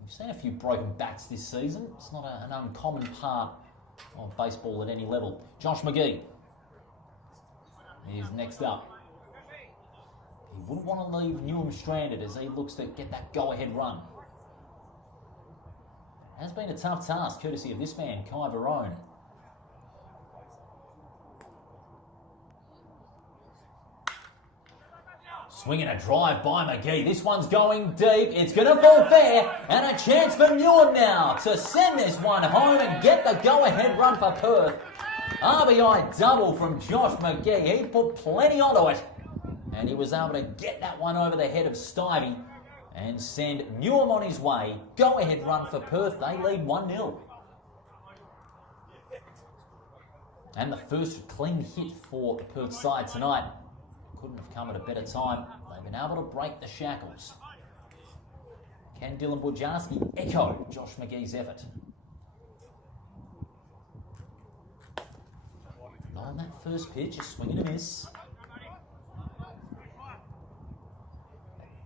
We've seen a few broken bats this season. It's not an uncommon part of baseball at any level. Josh McGee is next up. He wouldn't want to leave Newham stranded as he looks to get that go-ahead run. It has been a tough task, courtesy of this man, Kai Verone. Swinging a drive by McGee. This one's going deep. It's going to fall fair. And a chance for Newham now to send this one home and get the go-ahead run for Perth. RBI double from Josh McGee. He put plenty onto it. And he was able to get that one over the head of Stivey and send Newham on his way. Go-ahead run for Perth. They lead 1-0. And the first clean hit for the Perth side tonight. Couldn't have come at a better time. They've been able to break the shackles. Can Dylan Bujarski echo Josh McGee's effort? On that first pitch, a swing and a miss.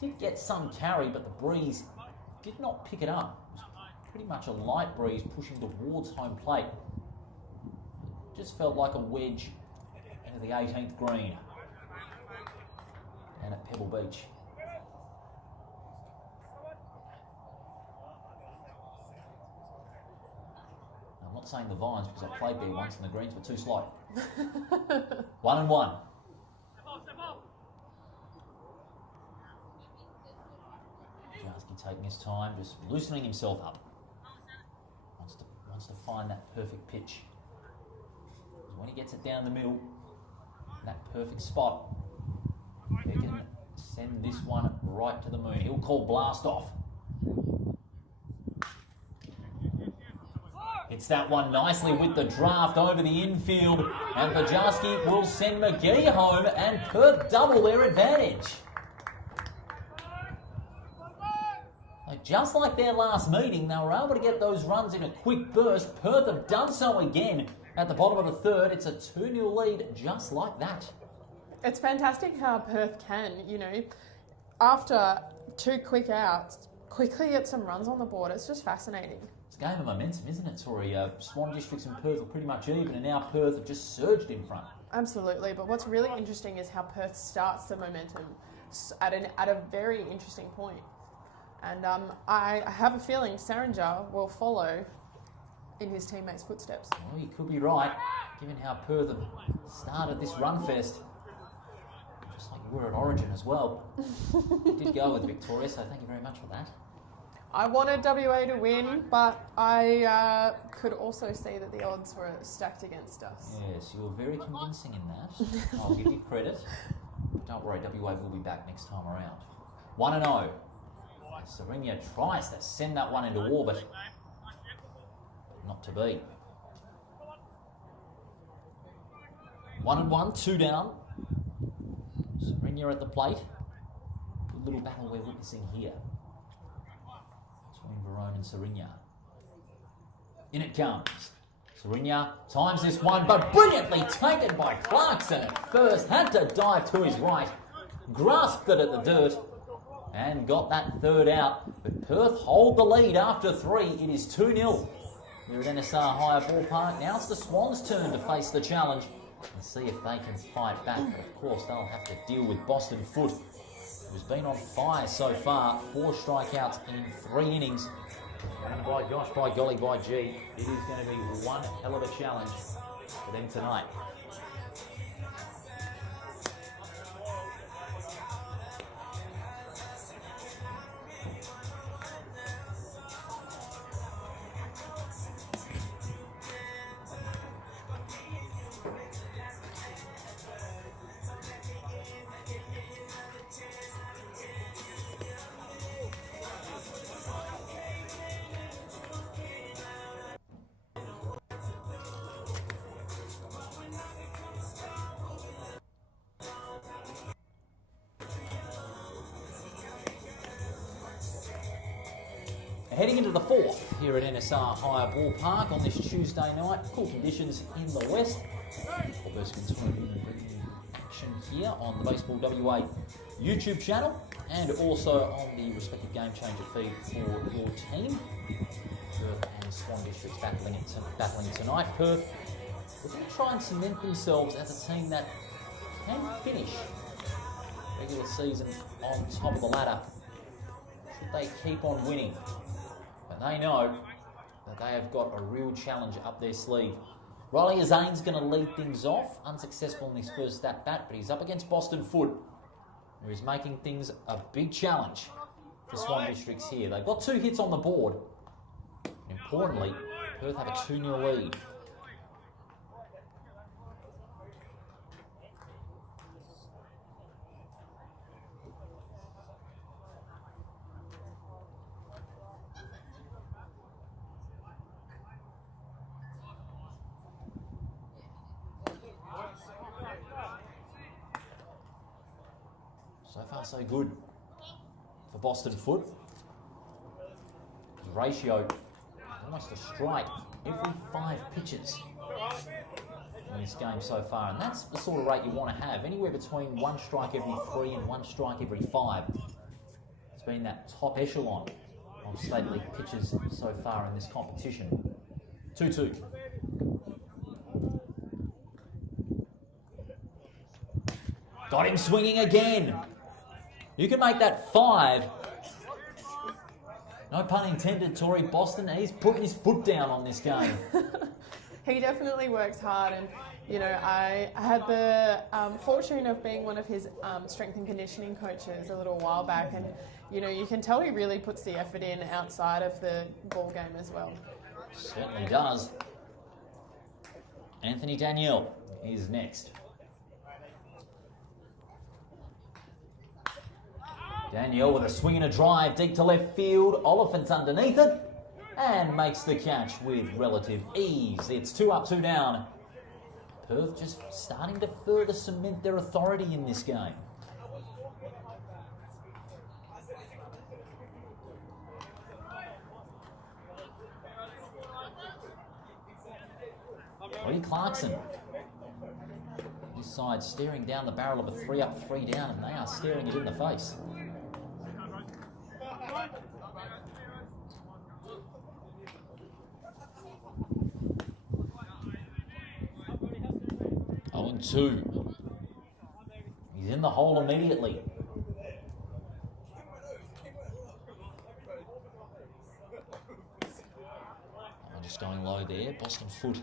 Did get some carry, but the breeze did not pick it up. It was pretty much a light breeze pushing towards home plate. Just felt like a wedge into the 18th green. And at Pebble Beach. I'm not saying the Vines because I played there once and the greens were too slow. 1-1. Jarski taking his time, just loosening himself up. Wants to find that perfect pitch. Because when he gets it down the middle, that perfect spot, he can send this one right to the moon. He'll call blast off. Hits that one nicely with the draft over the infield, and Bujarski will send McGee home, and Perth double their advantage. Just like their last meeting, they were able to get those runs in a quick burst. Perth have done so again at the bottom of the third. It's a 2-0 lead just like that. It's fantastic how Perth can, after 2 quick outs, quickly get some runs on the board. It's just fascinating. It's a game of momentum, isn't it, Tori? Swan districts and Perth are pretty much even, and now Perth have just surged in front. Absolutely, but what's really interesting is how Perth starts the momentum at a very interesting point. And I have a feeling Saringer will follow in his teammates' footsteps. Well, you could be right, given how Perth have started this run fest. Just like you were at Origin as well. You did go with Victoria, so thank you very much for that. I wanted WA to win, but I could also see that the odds were stacked against us. Yes, you were very convincing in that. I'll give you credit. But don't worry, WA will be back next time around. 1-0. Saringer tries to send that one into orbit. Not to be. 1-1, 2 down. Saringer at the plate. Good little battle we're witnessing here between Verone and Saringer. In it comes. Saringer times this one, but brilliantly taken by Clarkson at first. Had to dive to his right. Grasped it at the dirt. And got that third out. But Perth hold the lead after 3. It is 2-0. We're at NSR Higher Ballpark. Now it's the Swans' turn to face the challenge and see if they can fight back. But of course, they'll have to deal with Boston Foot, who's been on fire so far. 4 strikeouts in 3 innings. And by gosh, by golly, by gee, it is going to be one hell of a challenge for them tonight. Heading into the 4th here at NSR Higher Ballpark on this Tuesday night. Cool conditions in the west. Albert's continuing bringing action here on the Baseball WA YouTube channel and also on the respective Game Changer feed for your team. Perth and Swan districts battling tonight. Perth are going to try and cement themselves as a team that can finish regular season on top of the ladder should they keep on winning. But they know that they have got a real challenge up their sleeve. Riley Zane's going to lead things off. Unsuccessful in his first at-bat, but he's up against Boston Foot. who is making things a big challenge for Swan Districts here. They've got 2 hits on the board. Importantly, Perth have a 2-0 lead. So far, so good for Boston Foot. His ratio, almost a strike every 5 pitches in this game so far. And that's the sort of rate you want to have, anywhere between 1 strike every 3 and 1 strike every 5. It's been that top echelon of State League pitches so far in this competition. 2-2. Got him swinging again. You can make that 5. No pun intended, Tory. Boston, he's putting his foot down on this game. He definitely works hard, and you know, I had the fortune of being one of his strength and conditioning coaches a little while back, and you know, you can tell he really puts the effort in outside of the ball game as well. Certainly does. Anthony Danielle is next. Danielle with a swing and a drive deep to left field. Oliphant's underneath it and makes the catch with relative ease. It's 2 up, 2 down. Perth just starting to further cement their authority in this game. Cody Clarkson. This side staring down the barrel of a 3 up, 3 down, and they are staring it in the face. And 2. He's in the hole immediately. I'm just going low there. Boston Foot.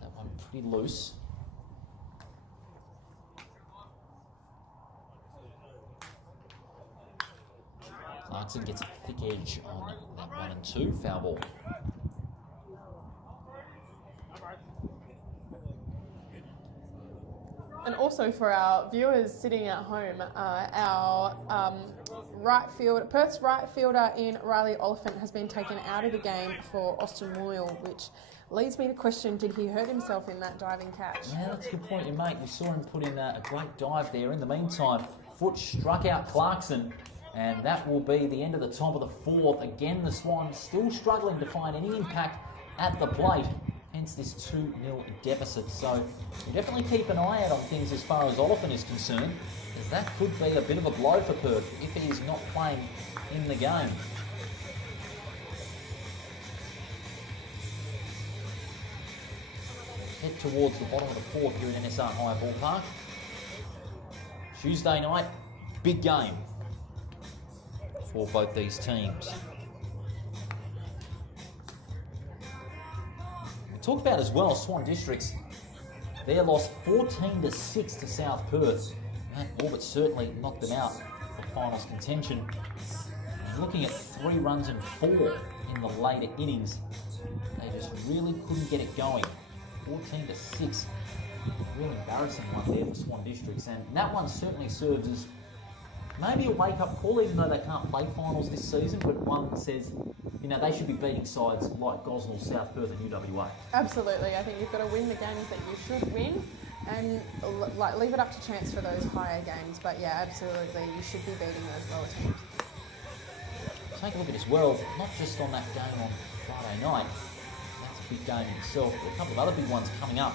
That one pretty loose. Clarkson gets a thick edge on that 1 and 2. Foul ball. And also for our viewers sitting at home, our Perth's right fielder in Riley Oliphant has been taken out of the game for Austin Moyle, which leads me to question, did he hurt himself in that diving catch? Yeah, that's a good point you make. We saw him put in a great dive there. In the meantime, Foot struck out Clarkson, and that will be the end of the top of the 4th. Again, the Swans still struggling to find any impact at the plate. Hence this 2-0 deficit. So we definitely keep an eye out on things as far as Oliphant is concerned, as that could be a bit of a blow for Perth if he is not playing in the game. Head towards the bottom of the 4th here at NSR High Ballpark. Tuesday night, big game for both these teams. Talk about as well, Swan Districts, they lost 14-6 to South Perth. That all but certainly knocked them out of finals contention. Looking at 3 runs and 4 in the later innings. They just really couldn't get it going. 14-6. A real embarrassing one there for Swan Districts, and that one certainly serves as maybe a wake-up call, even though they can't play finals this season, but one that says, you know, they should be beating sides like Gosnell, South Perth and UWA. Absolutely. I think you've got to win the games that you should win and leave it up to chance for those higher games. But yeah, absolutely, you should be beating those lower teams. Take a look at as well, not just on that game on Friday night. That's a big game in itself, but a couple of other big ones coming up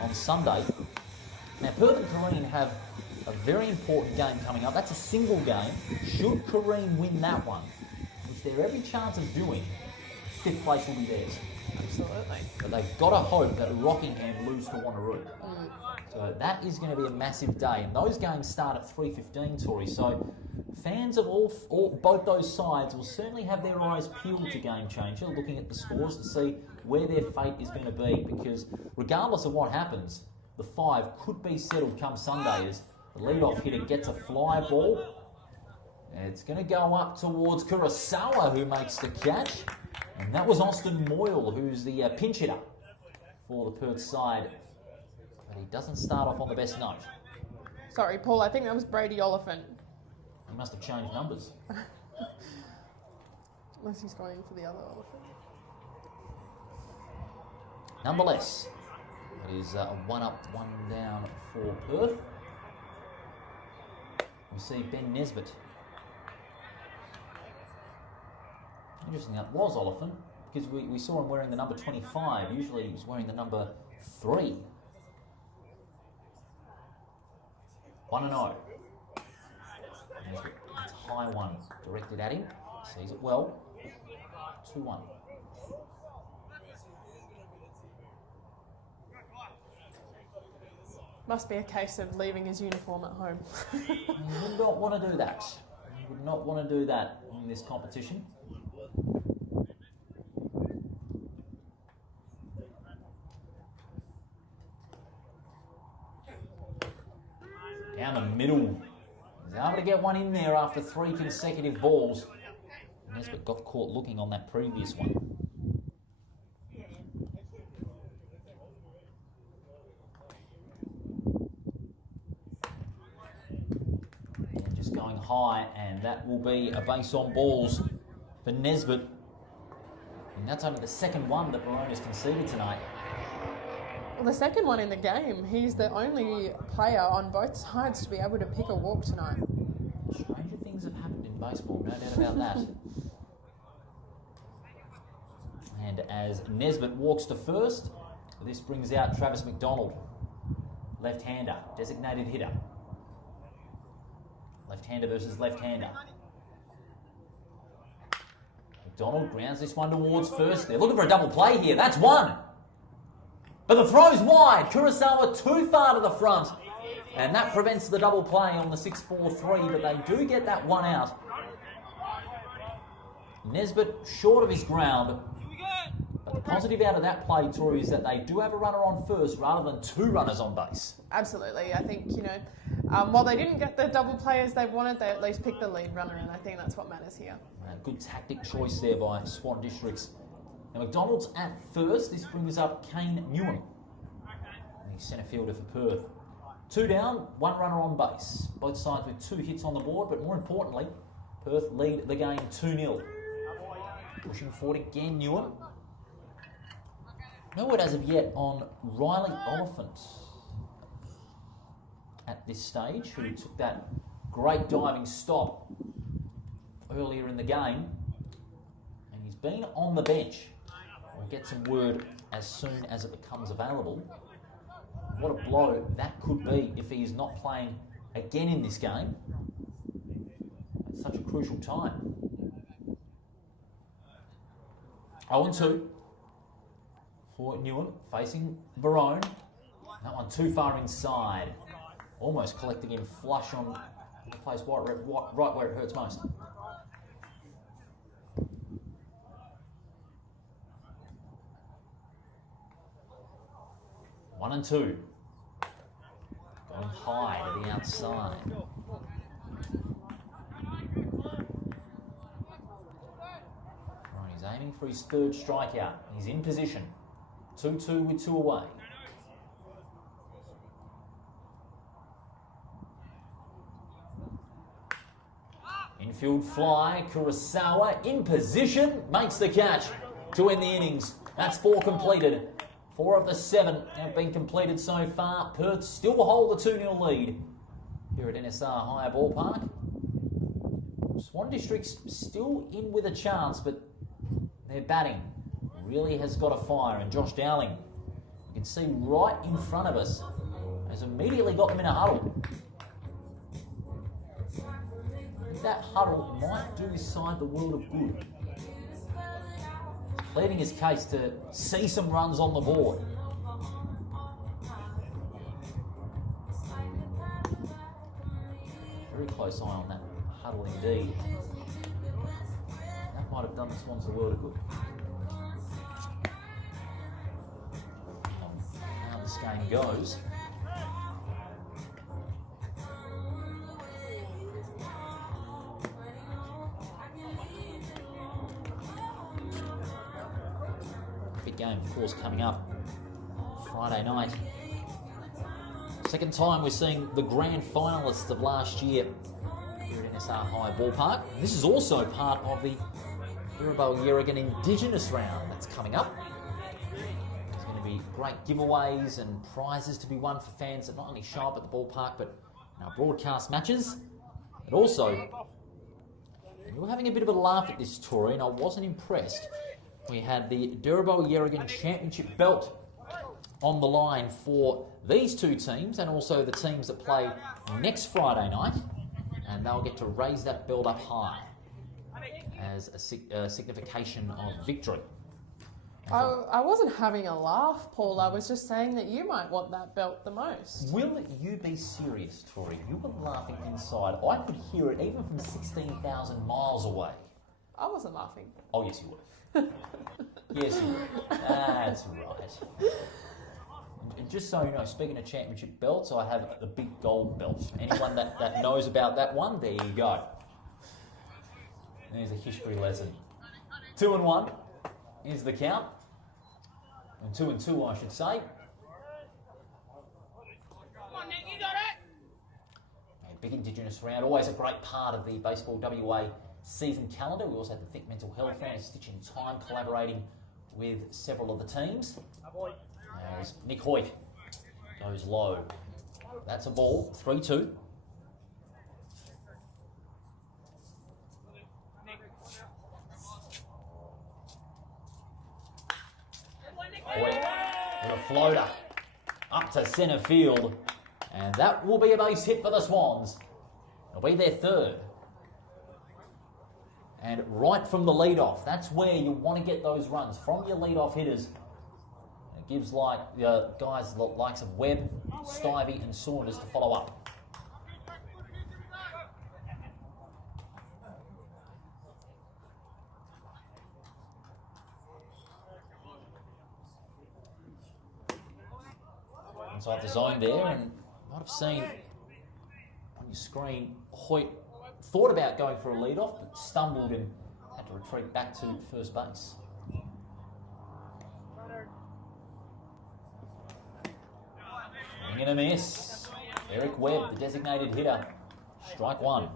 on Sunday. Now, Perth and Kareem have a very important game coming up. That's a single game. Should Kareem win that one, which they have every chance of doing, 5th place will be theirs. Absolutely. But they've got to hope that Rockingham lose to Wanneroo. So that is going to be a massive day. And those games start at 3:15, Tory. So fans of both those sides will certainly have their eyes peeled to Game Changer, looking at the scores to see where their fate is going to be. Because regardless of what happens, the 5 could be settled come Sunday, as The lead-off hitter gets a fly ball. It's going to go up towards Kurosawa, who makes the catch. And that was Austin Moyle, who's the pinch hitter for the Perth side. But he doesn't start off on the best note. Sorry, Paul, I think that was Brady Oliphant. He must have changed numbers. Unless he's going for the other Oliphant. Nonetheless, it is one up, one down for Perth. We see Ben Nesbitt. Interesting, that was Oliphant, because we saw him wearing the number 25. Usually he was wearing the number 3. 1-0. It's a high one directed at him. Sees it well. 2-1. Must be a case of leaving his uniform at home. He would not want to do that. He would not want to do that in this competition. Down the middle. He's able to get one in there after 3 consecutive balls. Nesbitt got caught looking on that previous one. And just going high, and that will be a base on balls for Nesbitt. And that's only the second one that Verona's conceded tonight. Well, the second one in the game, he's the only player on both sides to be able to pick a walk tonight. Stranger things have happened in baseball, no doubt about that. And as Nesbitt walks to first, this brings out Travis McDonald, left-hander, designated hitter. Left-hander versus left-hander. McDonald grounds this one towards first. They're looking for a double play here. That's one. But the throw's wide. Kurosawa too far to the front. And that prevents the double play on the 6-4-3, but they do get that one out. Nesbitt short of his ground. But the positive out of that play, Tori, is that they do have a runner on first rather than 2 runners on base. Absolutely. I think, while they didn't get the double play as they wanted, they at least picked the lead runner, and I think that's what matters here. Good tactic choice there by Swan Districts. Now McDonald's at first. This brings up Kane Newham, the centre fielder for Perth. 2 down, 1 runner on base. Both sides with 2 hits on the board, but more importantly, Perth lead the game 2-0. Pushing forward again, Newham. No word as of yet on Riley Oliphant at this stage, who took that great diving stop earlier in the game. And he's been on the bench. We'll get some word as soon as it becomes available. What a blow that could be if he is not playing again in this game at such a crucial time. 0-2 for Newham, facing Barone. That one too far inside. Almost collecting him flush on the place right where it hurts most. One and 2. Going high to the outside. Right, he's aiming for his 3rd strikeout. He's in position. 2-2 with 2 away. Infield fly, Kurosawa in position, makes the catch to end the innings. That's 4 completed. 4 of the 7 have been completed so far. Perth still hold the 2-0 lead here at NSR Higher Ballpark. Swan District's still in with a chance, but their batting really has got a fire. And Josh Dowling, you can see right in front of us, has immediately got them in a huddle. That huddle might do his side the world of good. Pleading his case to see some runs on the board. Very close eye on that huddle indeed. That might have done the Swans the world of good. How this game goes. scores coming up Friday night. Second time we're seeing the grand finalists of last year here at NSR High Ballpark. This is also part of the Birrabal-Yerrigan Indigenous round that's coming up. There's going to be great giveaways and prizes to be won for fans that not only show up at the ballpark but in our broadcast matches. But also, we were having a bit of a laugh at this, Tori, and I wasn't impressed. We had the Birrabal-Yerrigan Championship belt on the line for these two teams and also the teams that play next Friday night, and they'll get to raise that belt up high as a signification of victory. I wasn't having a laugh, Paul. I was just saying that you might want that belt the most. Will you be serious, Tori? You were laughing inside. I could hear it even from 16,000 miles away. I wasn't laughing. Oh, yes, you were. Yes, you were. That's right. And just so you know, speaking of championship belts, I have the big gold belt. Anyone that knows about that one, there you go. There's a history lesson. 2-1 is the count. And 2-2, I should say. Come on, Nick, you got it! A big Indigenous round, always a great part of the Baseball WA season calendar. We also have the Think Mental Health round, Stitch in Time, collaborating with several of the teams. As Nick Hoyt goes low. That's a ball, 3-2. Hoyt with a floater up to centre field, and that will be a base hit for the Swans. It'll be their third. And right from the lead-off, that's where you want to get those runs, from your lead-off hitters. It gives guys the likes of Webb, Stivey and Saunders to follow up. Inside the zone there, and you might have seen on your screen, Hoyt thought about going for a lead-off, but stumbled and had to retreat back to first base. Swing and a miss. Eric Webb, the designated hitter. Strike one.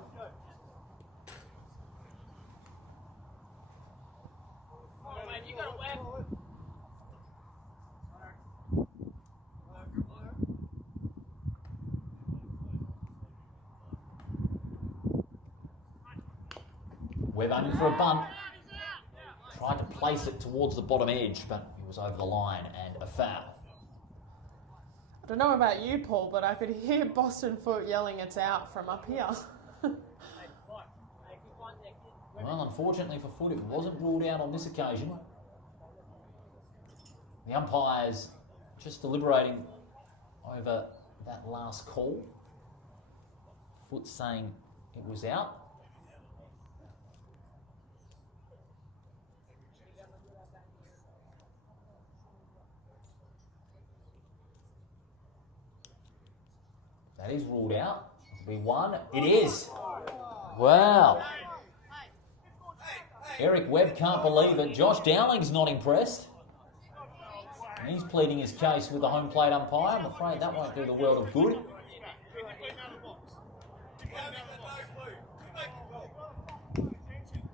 Webb aiming for a bunt. Tried to place it towards the bottom edge, but he was over the line and a foul. I don't know about you, Paul, but I could hear Boston Foot yelling it's out from up here. Well, unfortunately for Foot, it wasn't ruled out on this occasion. The umpires just deliberating over that last call. Foot saying it was out. That is ruled out. It'll be one. It is. Wow. Eric Webb can't believe it. Josh Dowling's not impressed. And he's pleading his case with the home plate umpire. I'm afraid that won't do the world of good.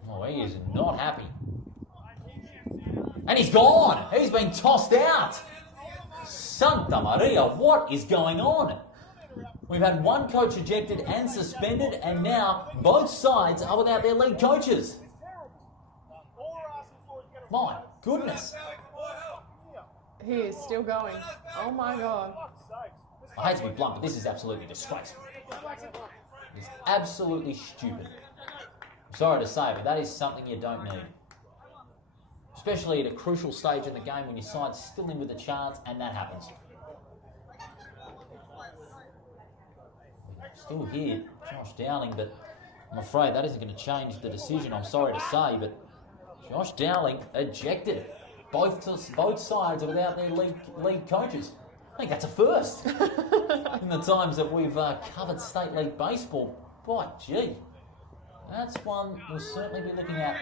Oh, he is not happy. And he's gone. He's been tossed out. Santa Maria, what is going on? We've had one coach ejected and suspended, and now both sides are without their lead coaches. My goodness. He is still going. Oh my God. I hate to be blunt, but this is absolutely disgraceful. It's absolutely stupid. I'm sorry to say, but that is something you don't need. Especially at a crucial stage in the game when your side's still in with a chance and that happens. Still here, Josh Dowling, but I'm afraid that isn't going to change the decision, I'm sorry to say, but Josh Dowling ejected. Both sides are without their lead coaches. I think that's a first in the times that we've covered state league baseball. Boy, gee, that's one we'll certainly be looking at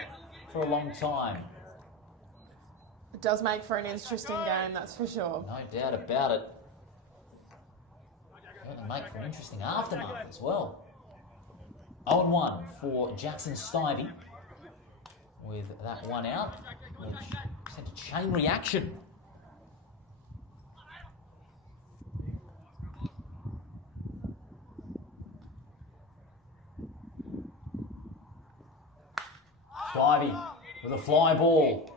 for a long time. It does make for an interesting game, that's for sure. No doubt about it. Certainly make for an interesting aftermath as well. 0-1 for Jackson Stivey with that one out, which sent a chain reaction. Stivey with a fly ball.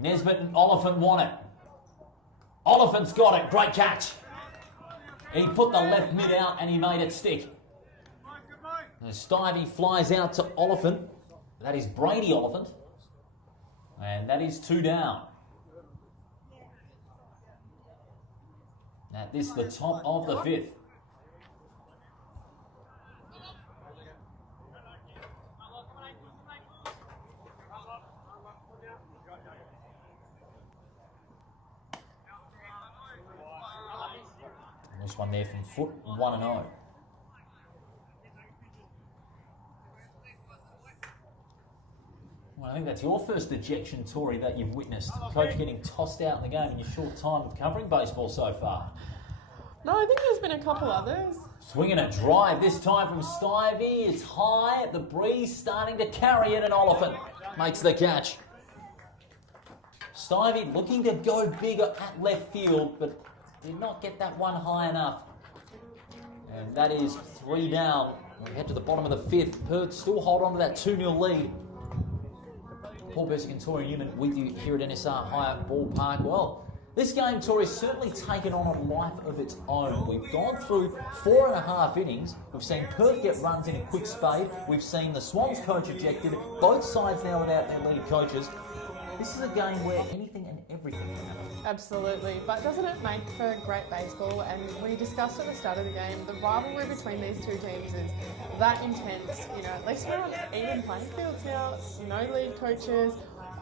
Nesbitt and Oliphant want it. Oliphant's got it. Great catch. He put the left mid out and he made it stick. And Stivey flies out to Oliphant. That is Brady Oliphant. And that is 2 down. At this, the top of the 5th. This one there from foot, 1-0. Well, I think that's your first ejection, Tory, that you've witnessed. Coach getting tossed out in the game in your short time of covering baseball so far. No, I think there's been a couple others. Swinging a drive this time from Stivey. It's high, the breeze starting to carry it, and Oliphant makes the catch. Stivey looking to go bigger at left field, but did not get that one high enough. And that is 3 down. We head to the bottom of the 5th. Perth still hold on to that 2-0 lead. Paul Persick and Tori Newman with you here at NSR Hyatt Ballpark. Well, this game, Tori, has certainly taken on a life of its own. We've gone through 4.5 innings. We've seen Perth get runs in a quick spade. We've seen the Swans coach ejected. Both sides now without their lead coaches. This is a game where anything and everything can happen. Absolutely, but doesn't it make for great baseball? And we discussed at the start of the game, the rivalry between these two teams is that intense. You know, at least we're on even playing fields now, no lead coaches.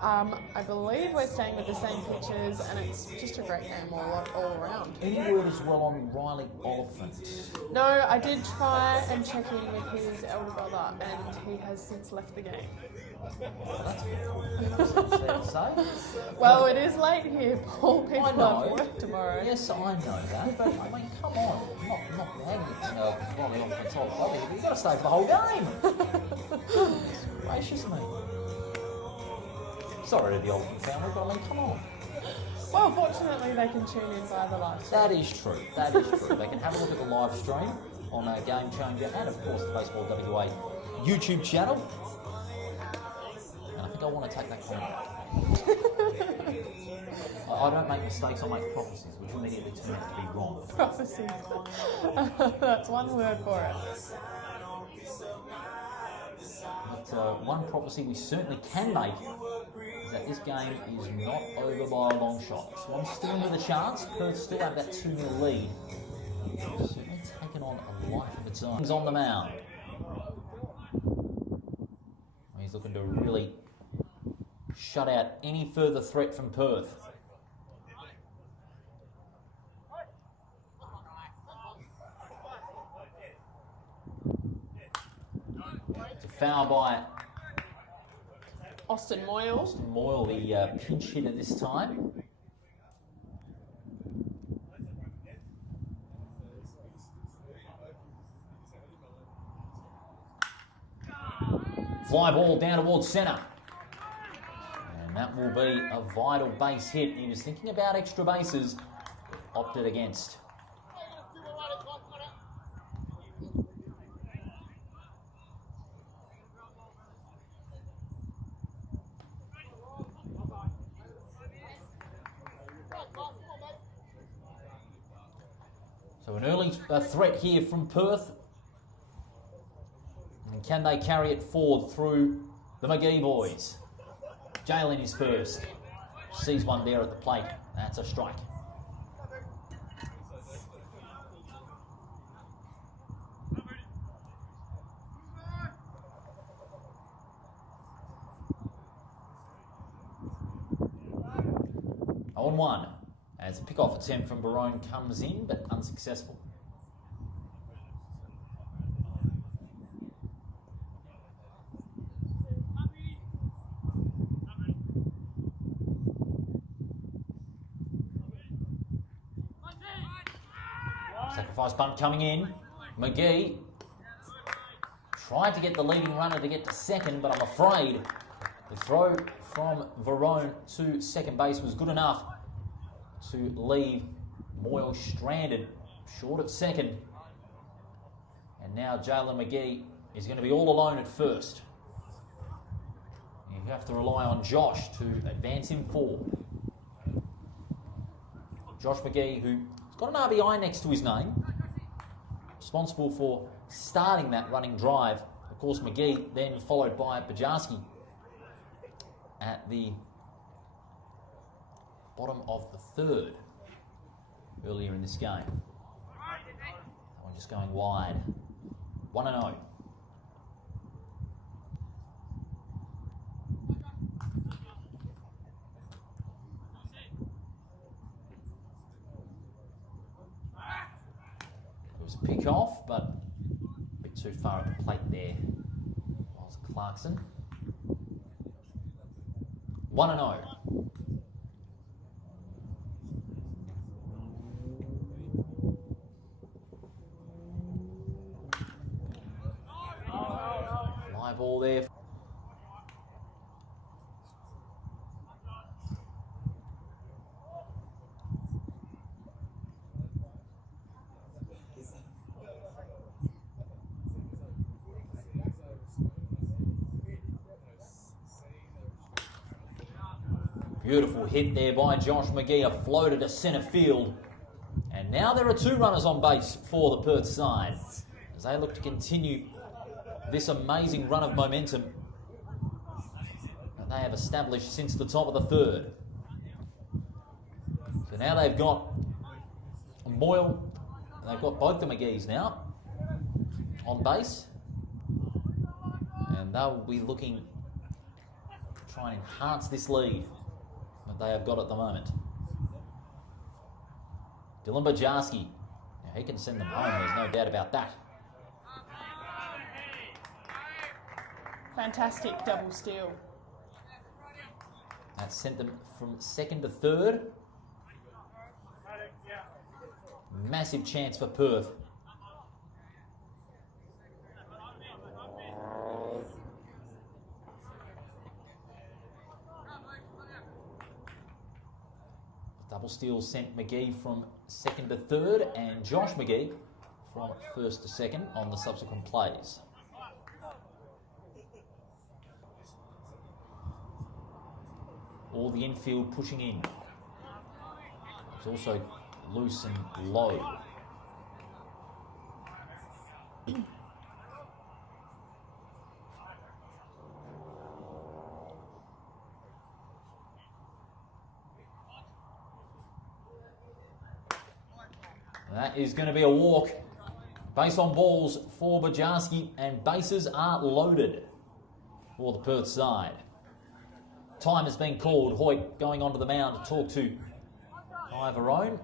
I believe we're staying with the same pitches, and it's just a great game all around. Any word as well on Riley Oliphant? No, I did try and check in with his elder brother, and he has since left the game. That's fair to say. Well, it is late here, Paul. People have work tomorrow. Yes, I know that, but I mean, come on, not hanging Riley Oliphant's whole brother here. You've got to stay for the whole game. Gracious me. Sorry to the Oliphant family, but I mean, come on. Well, fortunately, they can tune in via the live stream. That is true. That is true. They can have a look at the live stream on Game Changer and, of course, the Baseball WA YouTube channel. And I think I want to take that comment back. I don't make mistakes, I make prophecies, which immediately turn out to be wrong. Prophecies. That's one word for it. But one prophecy we certainly can make is that this game is not over by a long shot. Swans still in with a chance. Perth still have that 2-0 lead. Certainly taken on a life of its own. He's on the mound. He's looking to really shut out any further threat from Perth. It's a foul by Austin Moyle. Austin Moyle, the pinch hitter this time. Fly ball down towards centre. And that will be a vital base hit. He was thinking about extra bases, opted against. So an early threat here from Perth. And can they carry it forward through the McGee boys? Jalen is first. Sees one there at the plate. That's a strike. On one, as a pick-off attempt from Barone comes in, but unsuccessful. Sacrifice bunt coming in. McGee tried to get the leading runner to get to second, but I'm afraid the throw from Verone to second base was good enough to leave Moyle stranded short at second. And now Jalen McGee is going to be all alone at first. You have to rely on Josh to advance him forward. Josh McGee, who's got an RBI next to his name, responsible for starting that running drive. Of course, McGee then followed by Bajarski at the bottom of the third earlier in this game. That one just going wide. 1-0. It was a pick off, but a bit too far at the plate there. Was Clarkson. 1-0. Fly ball there. Beautiful hit there by Josh McGee, a floater to centre field. And now there are two runners on base for the Perth side as they look to continue this amazing run of momentum that they have established since the top of the third. So now they've got Moyle, and they've got both the McGees now on base. And they'll be looking to try and enhance this lead that they have got at the moment. Dylan Bajarski, now he can send them home, there's no doubt about that. Fantastic double steal. That sent them from second to third. Massive chance for Perth. Double steal sent McGee from second to third and Josh McGee from first to second on the subsequent plays. All the infield pushing in. It's also loose and low. That is going to be a walk. Base on balls for Bajarski, and bases are loaded for the Perth side. Time has been called. Hoyt going onto the mound to talk to Verone,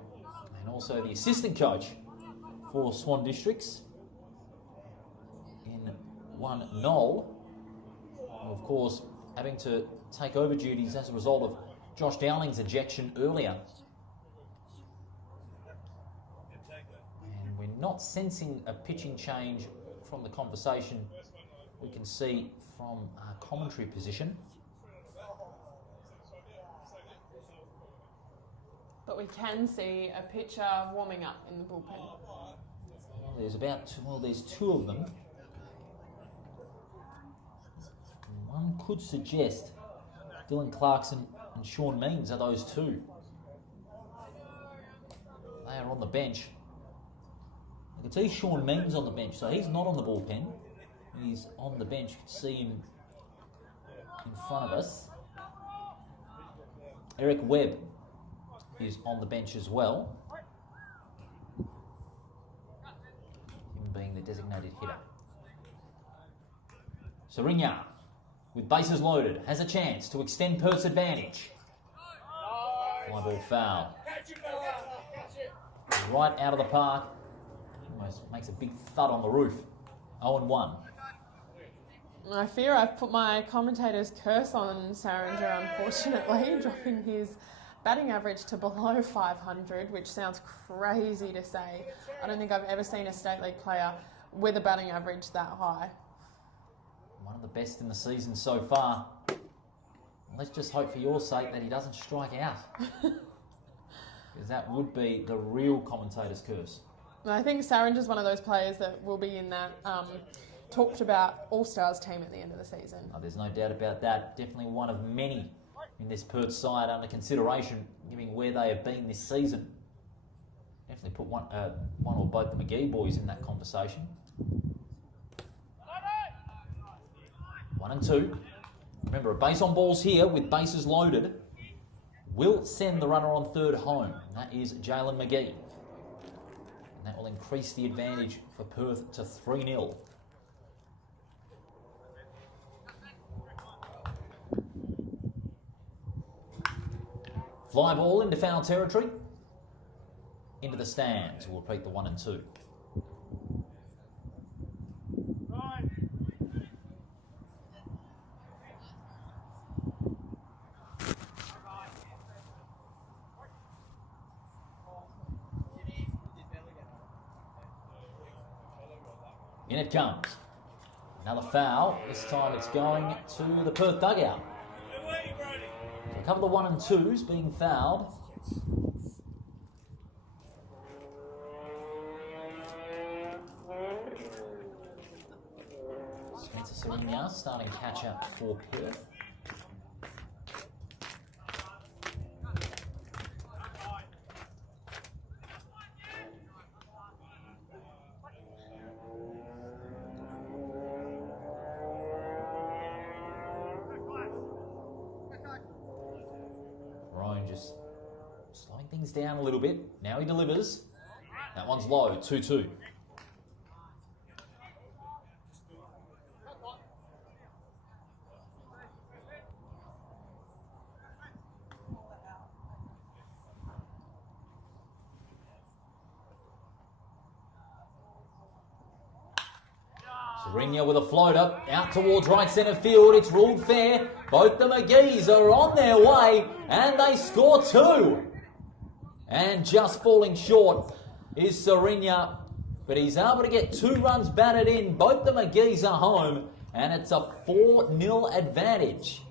and also the assistant coach for Swan Districts in one Noel. Of course, having to take over duties as a result of Josh Downing's ejection earlier. And we're not sensing a pitching change from the conversation we can see from our commentary position. But we can see a pitcher warming up in the bullpen. There's two of them. One could suggest Dylan Clarkson and Sean Means are those two. They are on the bench. I can see Sean Means on the bench, so he's not on the bullpen. He's on the bench. You can see him in front of us. Eric Webb is on the bench as well, him being the designated hitter. Sarinya, with bases loaded, has a chance to extend Perth's advantage. Fly ball foul. Right out of the park. Almost makes a big thud on the roof. 0-1. I fear I've put my commentator's curse on Saringer, unfortunately, dropping his batting average to below 500, which sounds crazy to say. I don't think I've ever seen a state league player with a batting average that high. One of the best in the season so far. Let's just hope for your sake that he doesn't strike out. Because that would be the real commentator's curse. I think Saranger's one of those players that will be in that talked about All-Stars team at the end of the season. Oh, there's no doubt about that. Definitely one of many in this Perth side under consideration, given where they have been this season. Definitely put one or both the McGee boys in that conversation. 1 and 2. Remember, a base on balls here with bases loaded will send the runner on third home. That is Jalen McGee. And that will increase the advantage for Perth to 3-0. Fly ball into foul territory. Into the stands. We'll repeat the 1 and 2. In it comes. Another foul. This time it's going to the Perth dugout. So a couple of 1 and 2s being fouled. Spencer Serena starting catch up for Perth. Just slowing things down a little bit. Now he delivers. That one's low, 2-2. Serena with a floater out towards right centre field. It's ruled fair. Both the McGees are on their way and they score 2. And just falling short is Serena, but he's able to get 2 runs batted in. Both the McGees are home and it's a 4-0 advantage.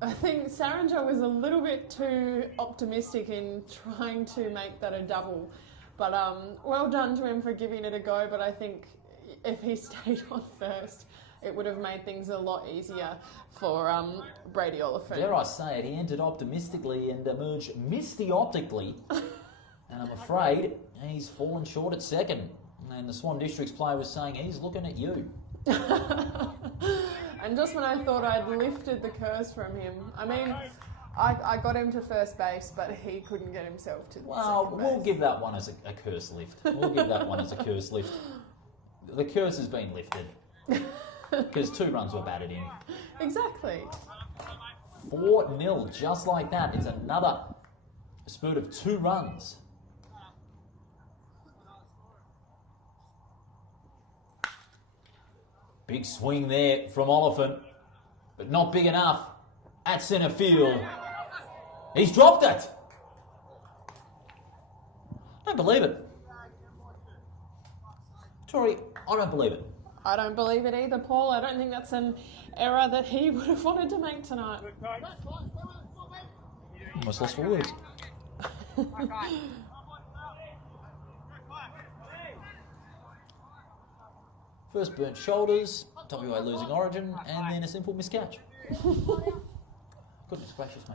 I think Saranger was a little bit too optimistic in trying to make that a double. But well done to him for giving it a go, but I think if he stayed on first, it would have made things a lot easier for Brady Oliphant. Dare I say it, he entered optimistically and emerged misty-optically. And I'm afraid he's fallen short at second. And the Swan Districts player was saying, he's looking at you. And just when I thought I'd lifted the curse from him, I mean, I got him to first base, but he couldn't get himself to second base. We'll give that one as a curse lift. We'll give that one as a curse lift. The curse has been lifted. Because 2 runs were batted in. Exactly. 4-0, just like that. It's another spurt of 2 runs. Big swing there from Oliphant, but not big enough at centre field. He's dropped it. I don't believe it. Tori, I don't believe it. I don't believe it either, Paul. I don't think that's an error that he would have wanted to make tonight. Almost lost for words. First burnt shoulders, WA losing origin, and then a simple miscatch. Goodness gracious me.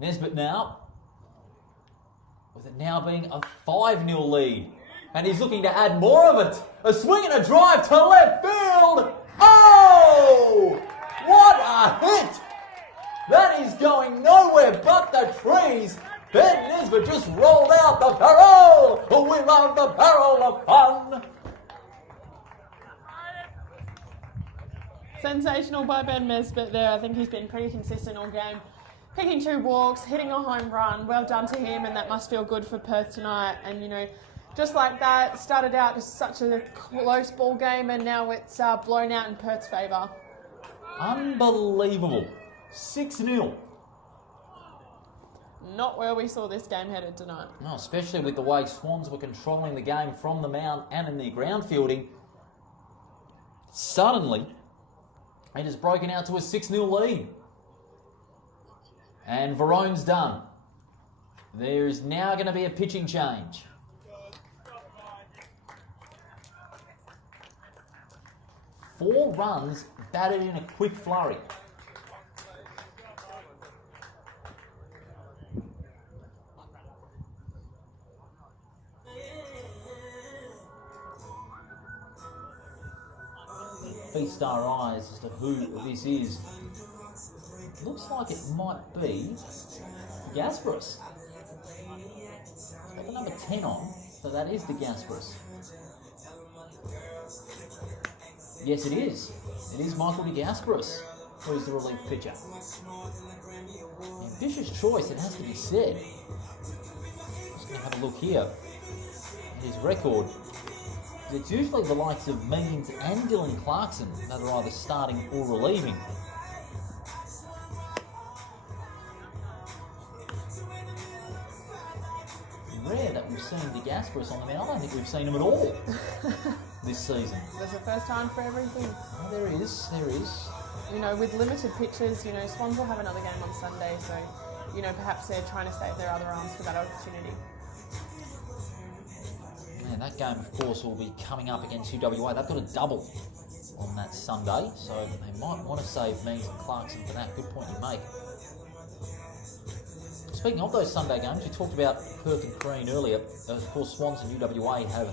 Nesbitt now, with it now being a 5-0 lead. And he's looking to add more of it. A swing and a drive to left field. Oh! What a hit! That is going nowhere but the trees. Ben Nesbitt just rolled out the barrel. We love the barrel of fun. Sensational by Ben Nesbitt there. I think he's been pretty consistent all game. Picking 2 walks, hitting a home run. Well done to him, and that must feel good for Perth tonight. And, you know, just like that, started out as such a close ball game, and now it's blown out in Perth's favour. Unbelievable. 6-0. not where we saw this game headed tonight. No, especially with the way Swans were controlling the game from the mound and in their ground fielding. Suddenly, it has broken out to a 6-0 lead. And Verone's done. There is now going to be a pitching change. Four runs batted in a quick flurry. Feast our eyes as to who this is. Looks like it might be Gasparis. Got the number 10 on, so that is the Gasparis. Yes, it is. It is Michael de Gasparis, who's the relief pitcher. Ambitious choice, it has to be said. Just going to have a look here at his record. It's usually the likes of Means and Dylan Clarkson that are either starting or relieving. Rare that we've seen de Gasparis on the mound. I don't think we've seen him at all this season. There's a first time for everything. Oh, there is. You know, with limited pitches, you know, Swans will have another game on Sunday, so, you know, perhaps they're trying to save their other arms for that opportunity. And that game, of course, will be coming up against UWA. They've got a double on that Sunday, so they might want to save Means and Clarkson for that. Good point you make. Speaking of those Sunday games, we talked about Perth and Crean earlier. Of course, Swans and UWA have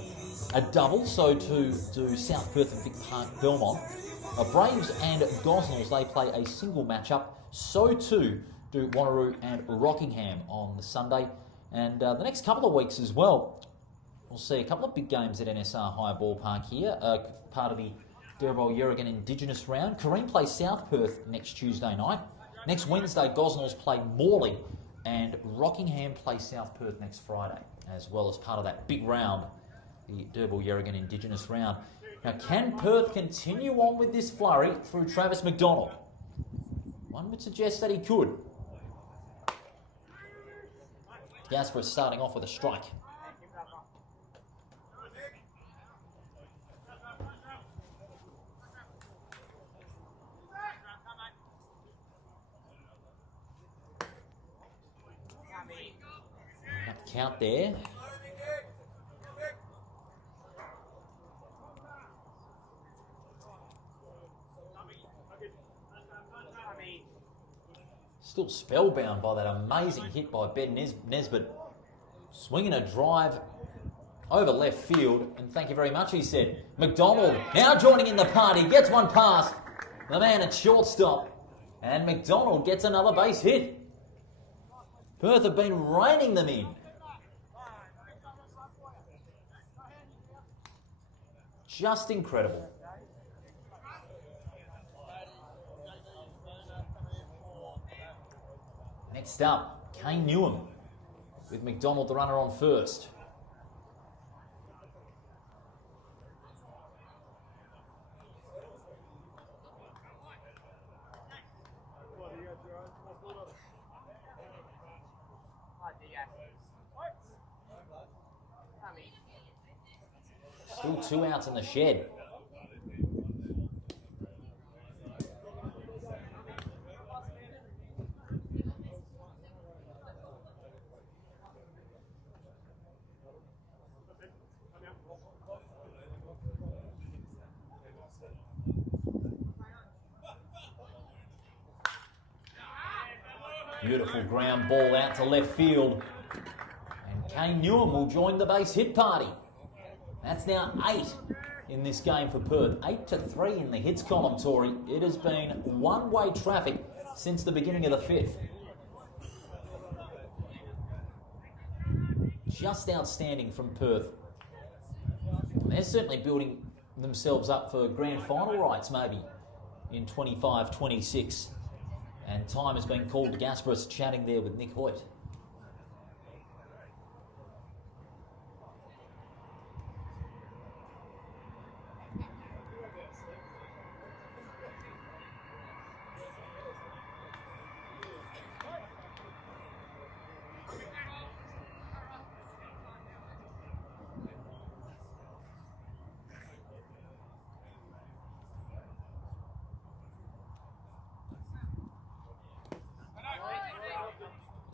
a double, so too do South Perth and Vic Park Belmont. Braves and Gosnells, they play a single matchup. So too do Wanneroo and Rockingham on the Sunday. And the next couple of weeks as well, we'll see a couple of big games at NSR High Ballpark here, part of the Derribble-Yerrigan Indigenous round. Kareem plays South Perth next Tuesday night. Next Wednesday, Gosnells play Morley, and Rockingham play South Perth next Friday, as well as part of that big round, the Derribble-Yerrigan Indigenous round. Now, can Perth continue on with this flurry through Travis McDonald? One would suggest that he could. Gasparis starting off with a strike. Count there. Still spellbound by that amazing hit by Ben Nesbitt. Swinging a drive over left field, and thank you very much, he said. McDonald now joining in the party, gets one past the man at shortstop, and McDonald gets another base hit. Perth have been reining them in. Just incredible. Next up, Kane Newham with McDonald the runner on first. Still 2 outs in the shed. Beautiful ground ball out to left field. And Kane Newham will join the base hit party. That's now 8 in this game for Perth. 8-3 in the hits column, Tory. It has been one-way traffic since the beginning of the 5th. Just outstanding from Perth. They're certainly building themselves up for grand final rights maybe in 25-26. And time has been called to Gasparis, chatting there with Nick Hoyt.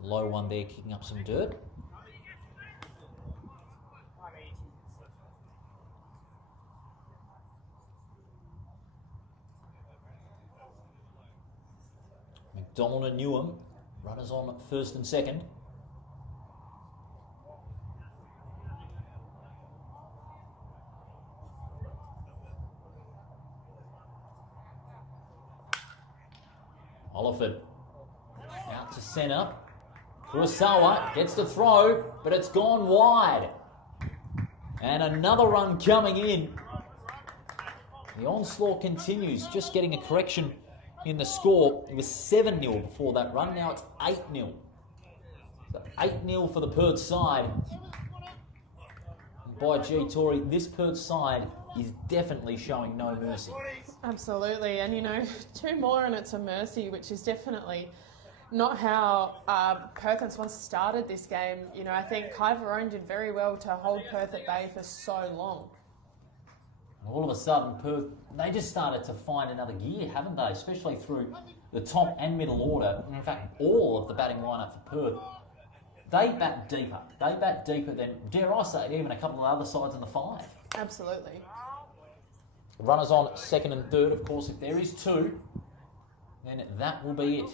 low one there, kicking up some dirt. McDonald and Newham, runners on first and second. Oliphant out to centre. Kurosawa gets the throw, but it's gone wide. And another run coming in. The onslaught continues, just getting a correction in the score. It was 7-0 before that run, now it's 8-0. So 8-0 for the Perth side. And by G, Tory, this Perth side is definitely showing no mercy. Absolutely, and you know, 2 more and it's a mercy, which is definitely not how Perth and Swan started this game. You know, I think Kai Varone did very well to hold Perth at bay for so long. All of a sudden, Perth, they just started to find another gear, haven't they? Especially through the top and middle order. In fact, all of the batting lineup for Perth. They bat deeper. They bat deeper than, dare I say, even a couple of other sides in the 5. Absolutely. Runners on second and third, of course. If there is 2, then that will be it.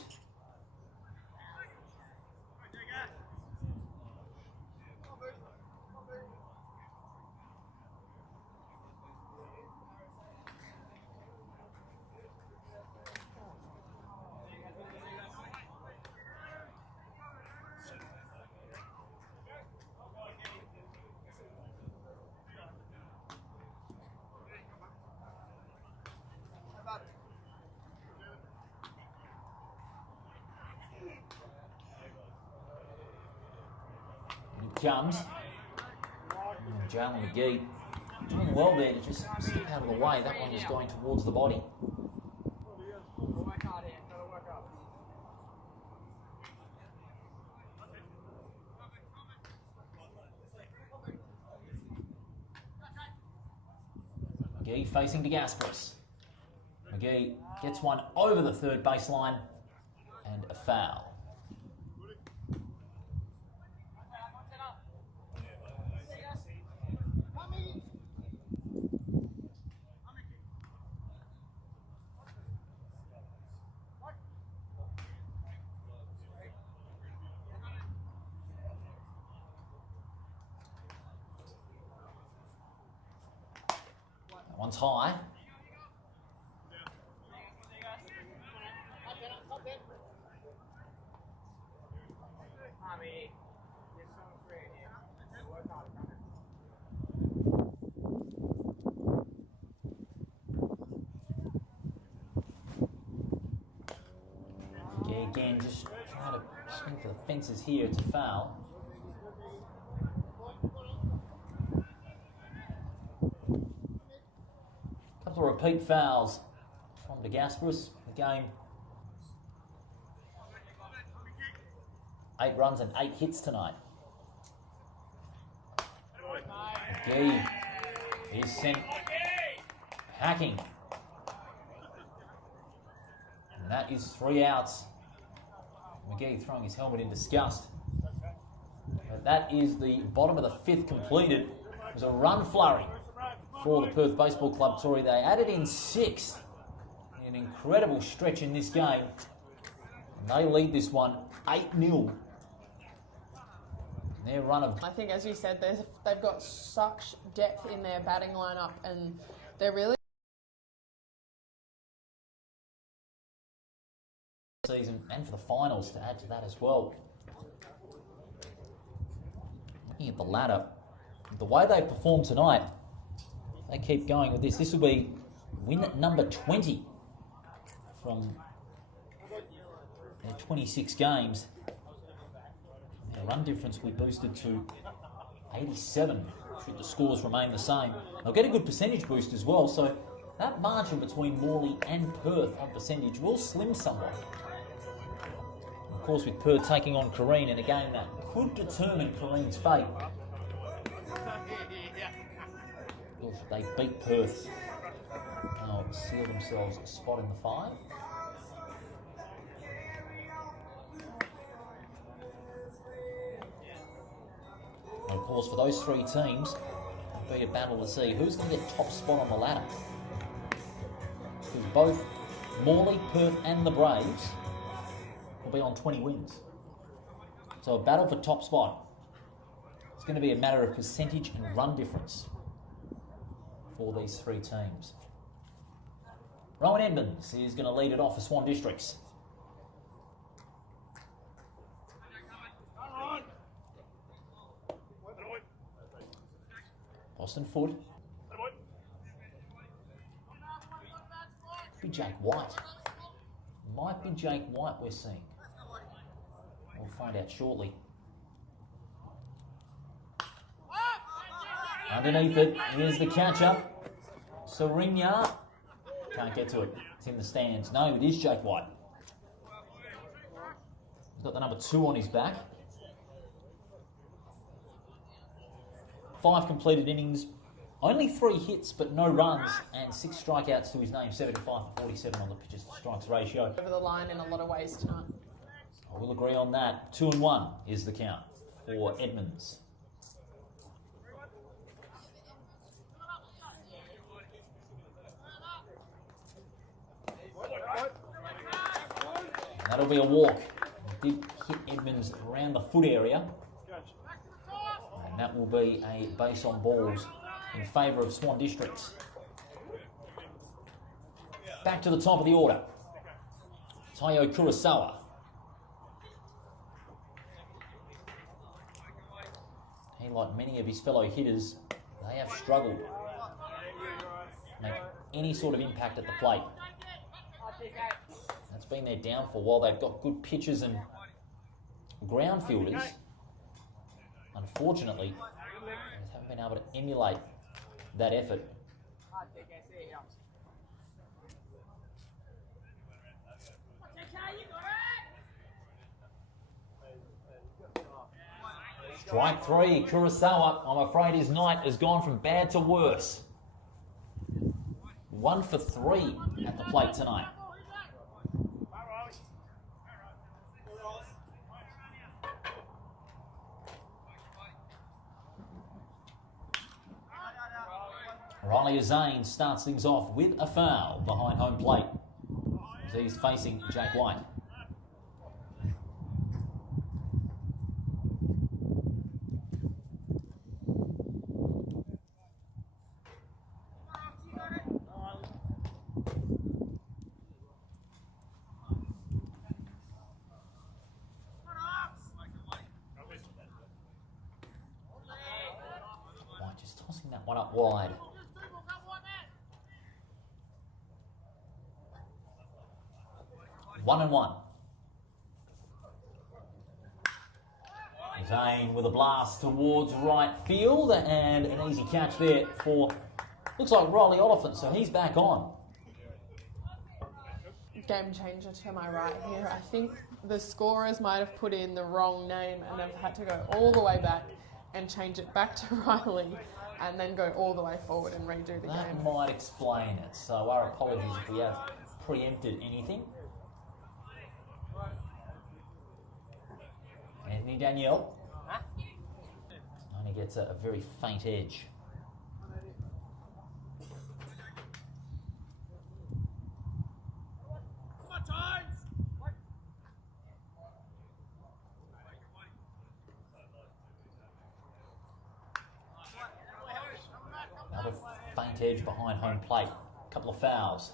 Comes. Jalen McGee doing well there to just step out of the way. That one was going towards the body. McGee facing to Gasparis. McGee gets one over the third baseline and a foul. One's high. Again, just trying to swing for the fences here. It's a foul. Couple of repeat fouls from De Gasparis. The game, 8 runs and 8 hits tonight. McGee is sent packing. And that is 3 outs. McGee throwing his helmet in disgust. But that is the bottom of the 5th completed. It was a run flurry for the Perth Baseball Club, Tory. They added in 6. An incredible stretch in this game. And they lead this one 8-0. Their run of... I think, as you said, they've got such depth in their batting lineup, and they're really... season and for the finals to add to that as well. Looking at the ladder, the way they performed tonight, they keep going with this. This will be win number 20 from their 26 games. Their run difference will be boosted to 87 should the scores remain the same. They'll get a good percentage boost as well, so that margin between Morley and Perth on percentage will slim somewhat. Of course, with Perth taking on Kareen in a game that could determine Kareen's fate. If they beat Perth, they'll seal themselves a spot in the 5. course, for those three teams, it'll be a battle to see who's going to get top spot on the ladder. Because both Morley, Perth and the Braves will be on 20 wins. So a battle for top spot. It's going to be a matter of percentage and run difference for these three teams. Rowan Edmonds is going to lead it off for Swan Districts. Boston Foot. Could be Jake White. Might be Jake White we're seeing. We'll find out shortly. Underneath it, here's the catch-up. Serinya. Can't get to it. It's in the stands. No, it is Jake White. He's got the number 2 on his back. 5 completed innings, only 3 hits but no runs, and 6 strikeouts to his name, 75 for 47 on the pitches to strikes ratio. Over the line in a lot of ways tonight. I will agree on that. 2-1 is the count for Edmonds. And that'll be a walk. Did hit Edmonds around the foot area. And that will be a base on balls in favour of Swan Districts. Back to the top of the order. Taiyo Kurosawa. He, like many of his fellow hitters, they have struggled to make any sort of impact at the plate. That's been their downfall. While they've got good pitchers and ground fielders, unfortunately, they haven't been able to emulate that effort. Strike 3, Kurosawa. I'm afraid his night has gone from bad to worse. 1 for 3 at the plate tonight. Riley Zane starts things off with a foul behind home plate as he's facing Jake White. White just tossing that one up wide. 1-1. Zane with a blast towards right field and an easy catch there for, looks like Riley Oliphant, so he's back on. Game changer to my right here. I think the scorers might have put in the wrong name and have had to go all the way back and change it back to Riley and then go all the way forward and redo the That game. might explain it, so our apologies if we have preempted anything. Anthony Danielle only gets a very faint edge. Another faint edge behind home plate. A couple of fouls.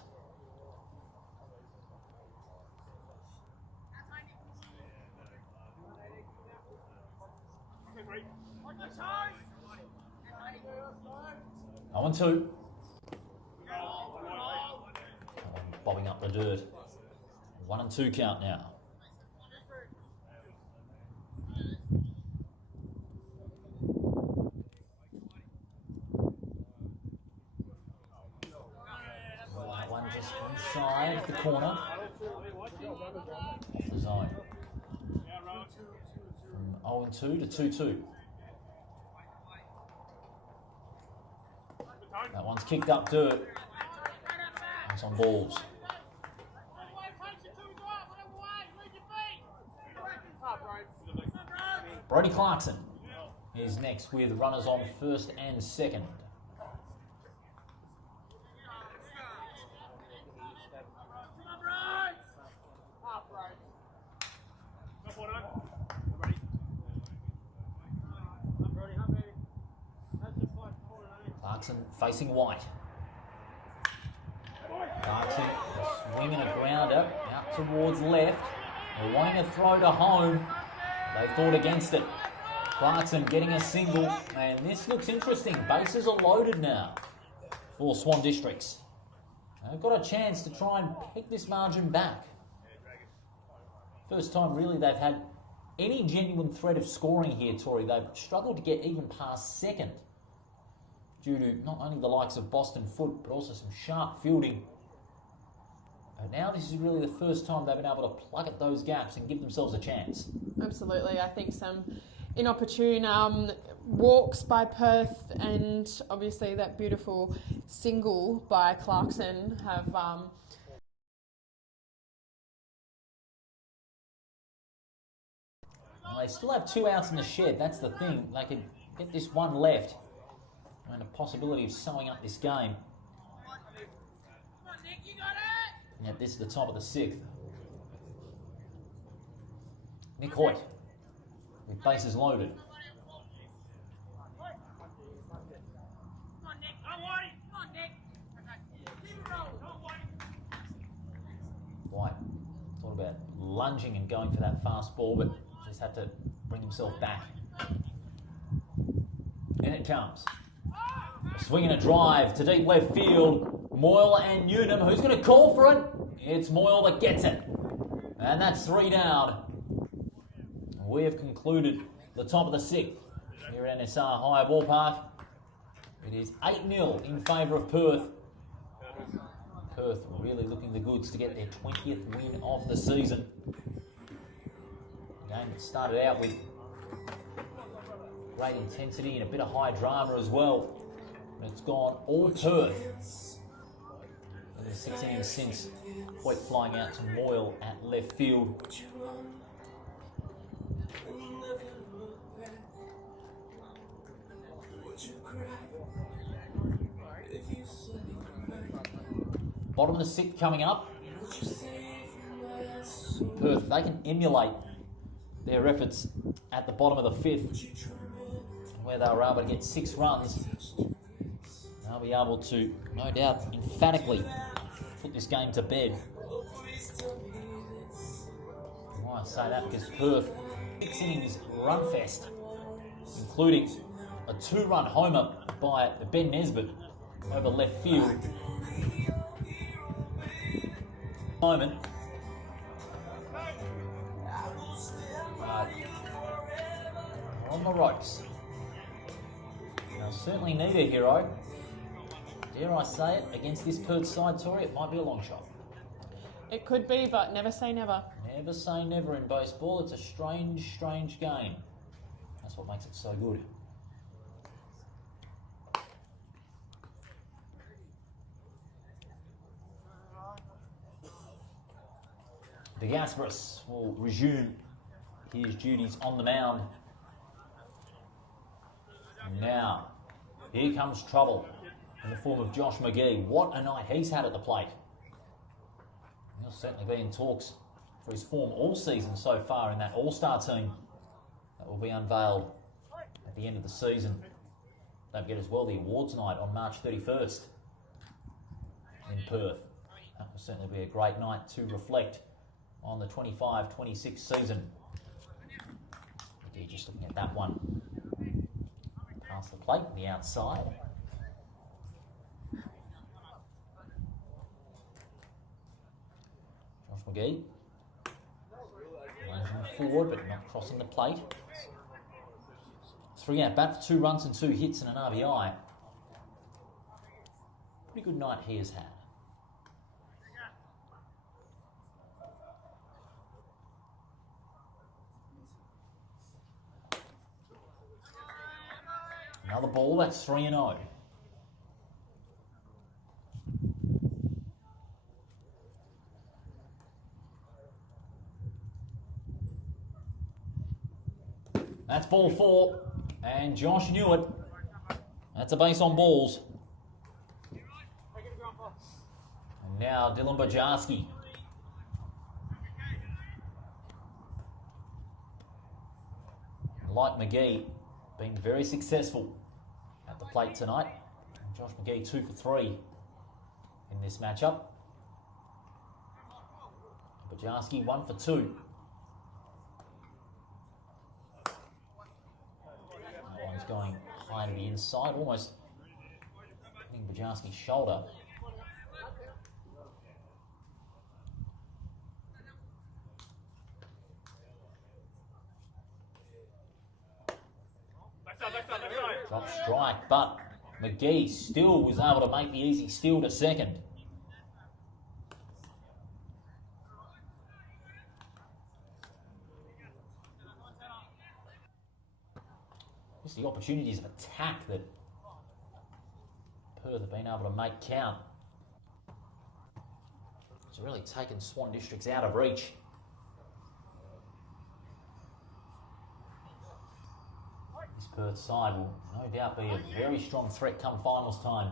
Oh, and 2. Bobbing up the dirt. 1 and 2 count now. That one just inside the corner. Off the zone. From 0 and 2 to 2-2. That one's kicked up dirt. It's on balls. Brody Clarkson is next with runners on first and second. Clarkson facing White. Clarkson swinging a grounder out towards left. They're wanting a throw to home. They thought against it. Clarkson getting a single, and this looks interesting. Bases are loaded now for Swan Districts. They've got a chance to try and pick this margin back. First time really they've had any genuine threat of scoring here, Tori. They've struggled to get even past second due to not only the likes of Boston Foot, but also some sharp fielding. But now this is really the first time they've been able to plug at those gaps and give themselves a chance. Absolutely. I think some inopportune walks by Perth and obviously that beautiful single by Clarkson have... Well, they still have 2 outs in the shed. That's the thing. They could get this one left and a possibility of sewing up this game. Yet this is the top of the 6th. Nick Hoyt with bases loaded. White thought about lunging and going for that fast ball, but just had to bring himself back. In it comes. A swing and a drive to deep left field. Moyle and Newnham. Who's going to call for it? It's Moyle that gets it. And that's 3 down. We have concluded the top of the 6th here at NSR High Ballpark. It is 8-0 in favour of Perth. Perth really looking the goods to get their 20th win of the season. The game that started out with great intensity and a bit of high drama as well. But it's gone all Perth. In the 6 innings since, Hoyt flying out to Moyle at left field. Bottom of the 6th coming up. Perth, they can emulate their efforts at the bottom of the 5th, where they were able to get 6 runs. They'll be able to, no doubt, emphatically put this game to bed. Why I say that? Because Perth, 6 innings run fest, including a 2-run homer by Ben Nesbitt over left field. Moment. On the ropes. They'll certainly need a hero. Dare I say it, against this Perth side, Tori, it might be a long shot. It could be, but never say never. Never say never in baseball. It's a strange, strange game. That's what makes it so good. De Gasperis will resume his duties on the mound. And now, here comes trouble in the form of Josh McGee. What a night he's had at the plate. He'll certainly be in talks for his form all season so far in that All-Star team that will be unveiled at the end of the season. Don't forget as well the awards night on March 31st in Perth. That will certainly be a great night to reflect on the 25-26 season. McGee just looking at that one. Past the plate, the outside. Josh McGee. Lunging forward, but not crossing the plate. 3 at bat for 2 runs and 2 hits and an RBI. Pretty good night he has had. Another ball, that's 3-0. That's ball 4. And Josh knew it. That's a base on balls. And now Dylan Bajarski. Like McGee, been very successful at the plate tonight. Josh McGee 2 for 3 in this matchup. Bajarski 1 for 2. That one's going high to the inside, almost hitting Bajarski's shoulder. Drop strike, but McGee still was able to make the easy steal to second. Just the opportunities of attack that Perth have been able to make count. It's really taken Swan Districts out of reach. This Perth side will no doubt be a very strong threat come finals time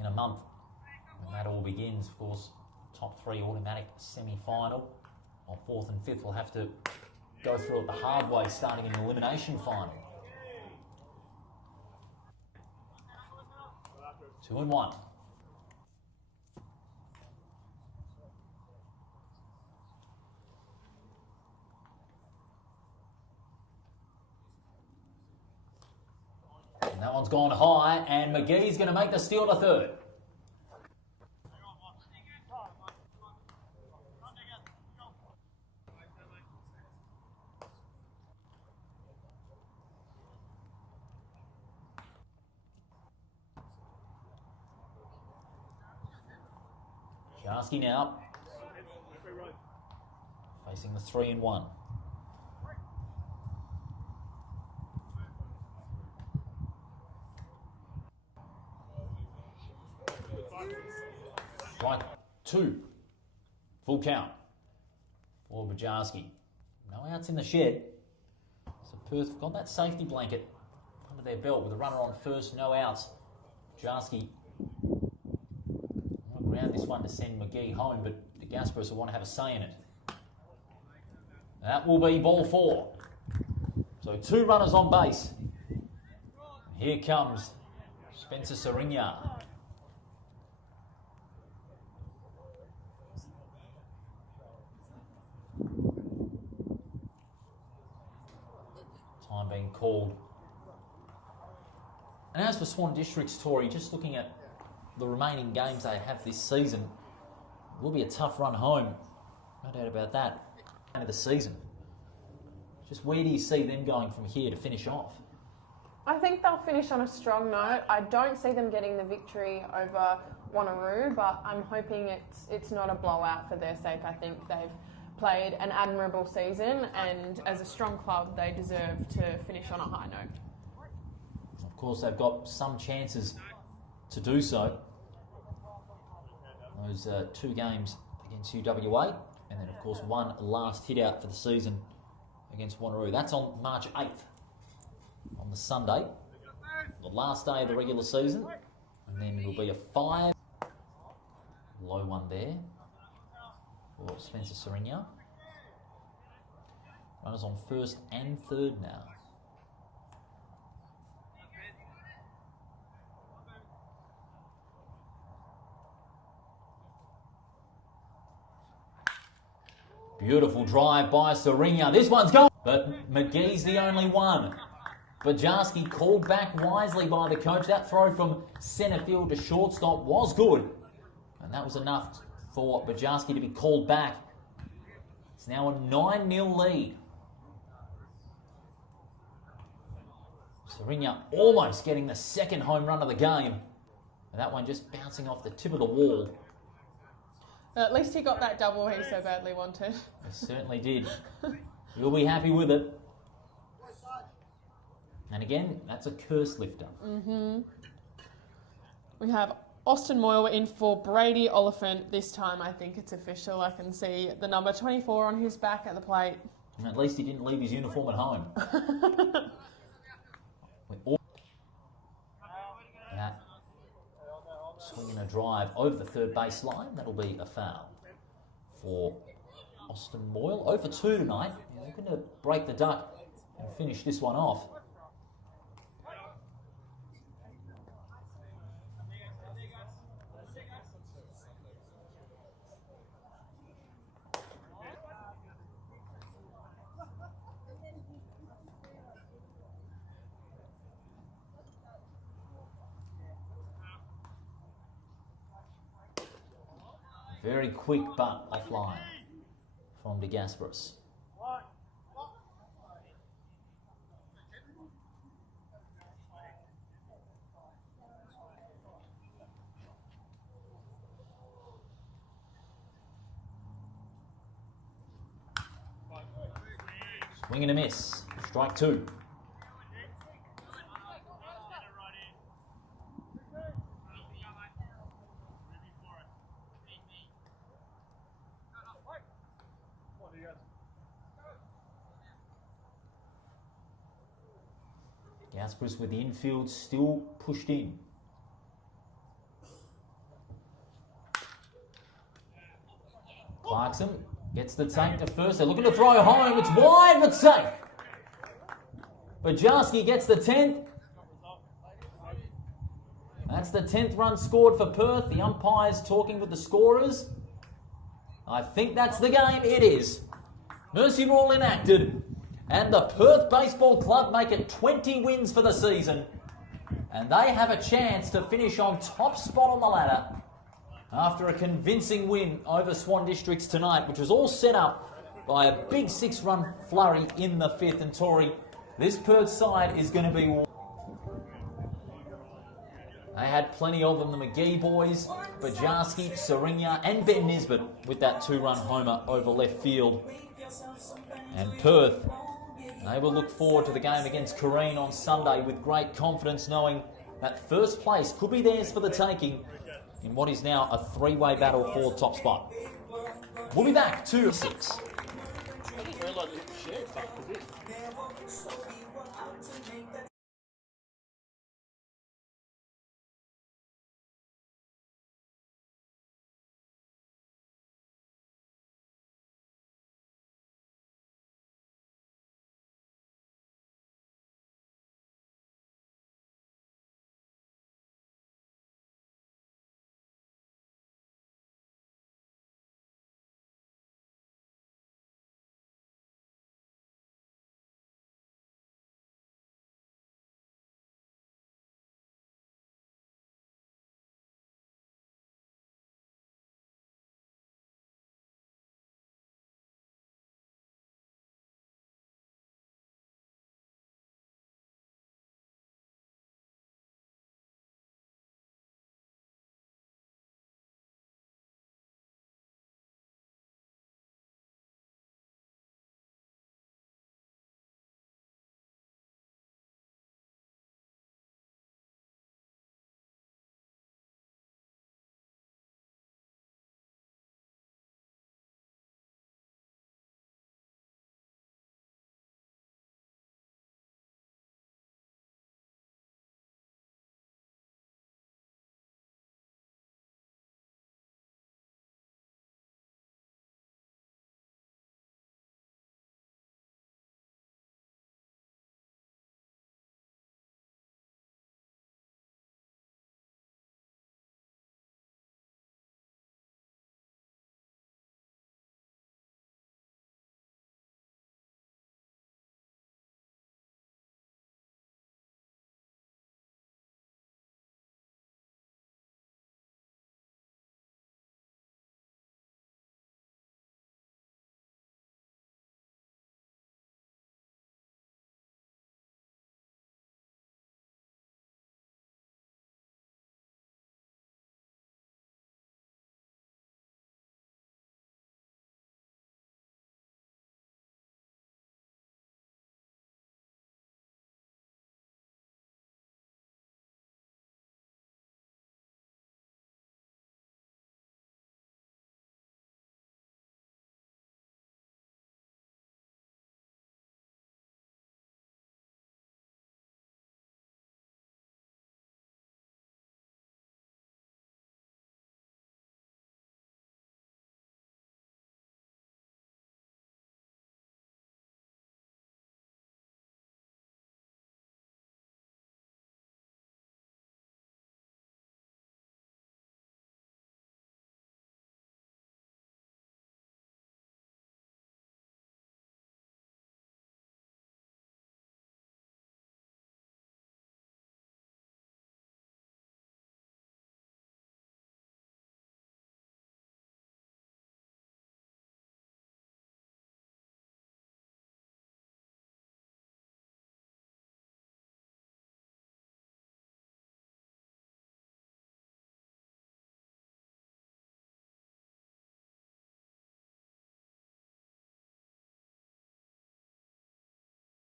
in a month. And that all begins, of course, top 3 automatic semi-final. While 4th and 5th will have to go through it the hard way, starting in an elimination final. 2 and 1. And that one's gone high, and McGee's going to make the steal to third. Bajarski now, facing the 3 and 1. Strike 2, full count for Bajarski. No outs in the shed, so Perth have got that safety blanket under their belt with a runner on first, no outs. Bajarski ground this one to send McGee home, but the Gaspers will want to have a say in it. That will be ball 4. So 2 runners on base. Here comes Spencer Sarinya. Time being called. And as for Swan District's Tory, just looking at the remaining games they have this season, it will be a tough run home. No doubt about that. End of the season. Just where do you see them going from here to finish off? I think they'll finish on a strong note. I don't see them getting the victory over Wanneroo, but I'm hoping it's not a blowout for their sake. I think they've played an admirable season, and as a strong club, they deserve to finish on a high note. Of course, they've got some chances to do so. Those 2 games against UWA, and then of course 1 last hit out for the season against Wanneroo. That's on March 8th, on the Sunday, the last day of the regular season, and then it'll be a 5. Low one there for Spencer Sarinya. Runners on first and third now. Beautiful drive by Sarinya. This one's gone, but McGee's the only one. Bajarski called back wisely by the coach. That throw from centre field to shortstop was good, and that was enough for Bajarski to be called back. It's now a 9-0 lead. Sarinya almost getting the 2nd home run of the game, and that one just bouncing off the tip of the wall. At least he got that double he so badly wanted. He certainly did. You'll be happy with it. And again, that's a curse lifter. We have Austin Moyle in for Brady Oliphant. This time I think it's official. I can see the number 24 on his back at the plate. At least he didn't leave his uniform at home. Swinging a drive over the third baseline. That'll be a foul for Austin Boyle. 0 for 2 tonight. He's looking to break the duck and finish this one off. Very quick butt offline from De Gasperis. Swing and a miss. Strike 2. Gasperis with the infield still pushed in. Clarkson gets the take to first. They're looking to throw home. It's wide but safe. Bajarski gets the 10th. That's the 10th run scored for Perth. The umpires talking with the scorers. I think that's the game. It is. Mercy rule enacted. And the Perth Baseball Club make it 20 wins for the season. And they have a chance to finish on top spot on the ladder after a convincing win over Swan Districts tonight, which was all set up by a big 6-run flurry in the 5th. And Tory, this Perth side is going to be... They had plenty of them, the McGee boys, Bajarski, Sarinya and Ben Nisbet with that 2-run homer over left field. And Perth, they will look forward to the game against Kareen on Sunday with great confidence, knowing that first place could be theirs for the taking in what is now a 3-way battle for top spot. We'll be back to 6.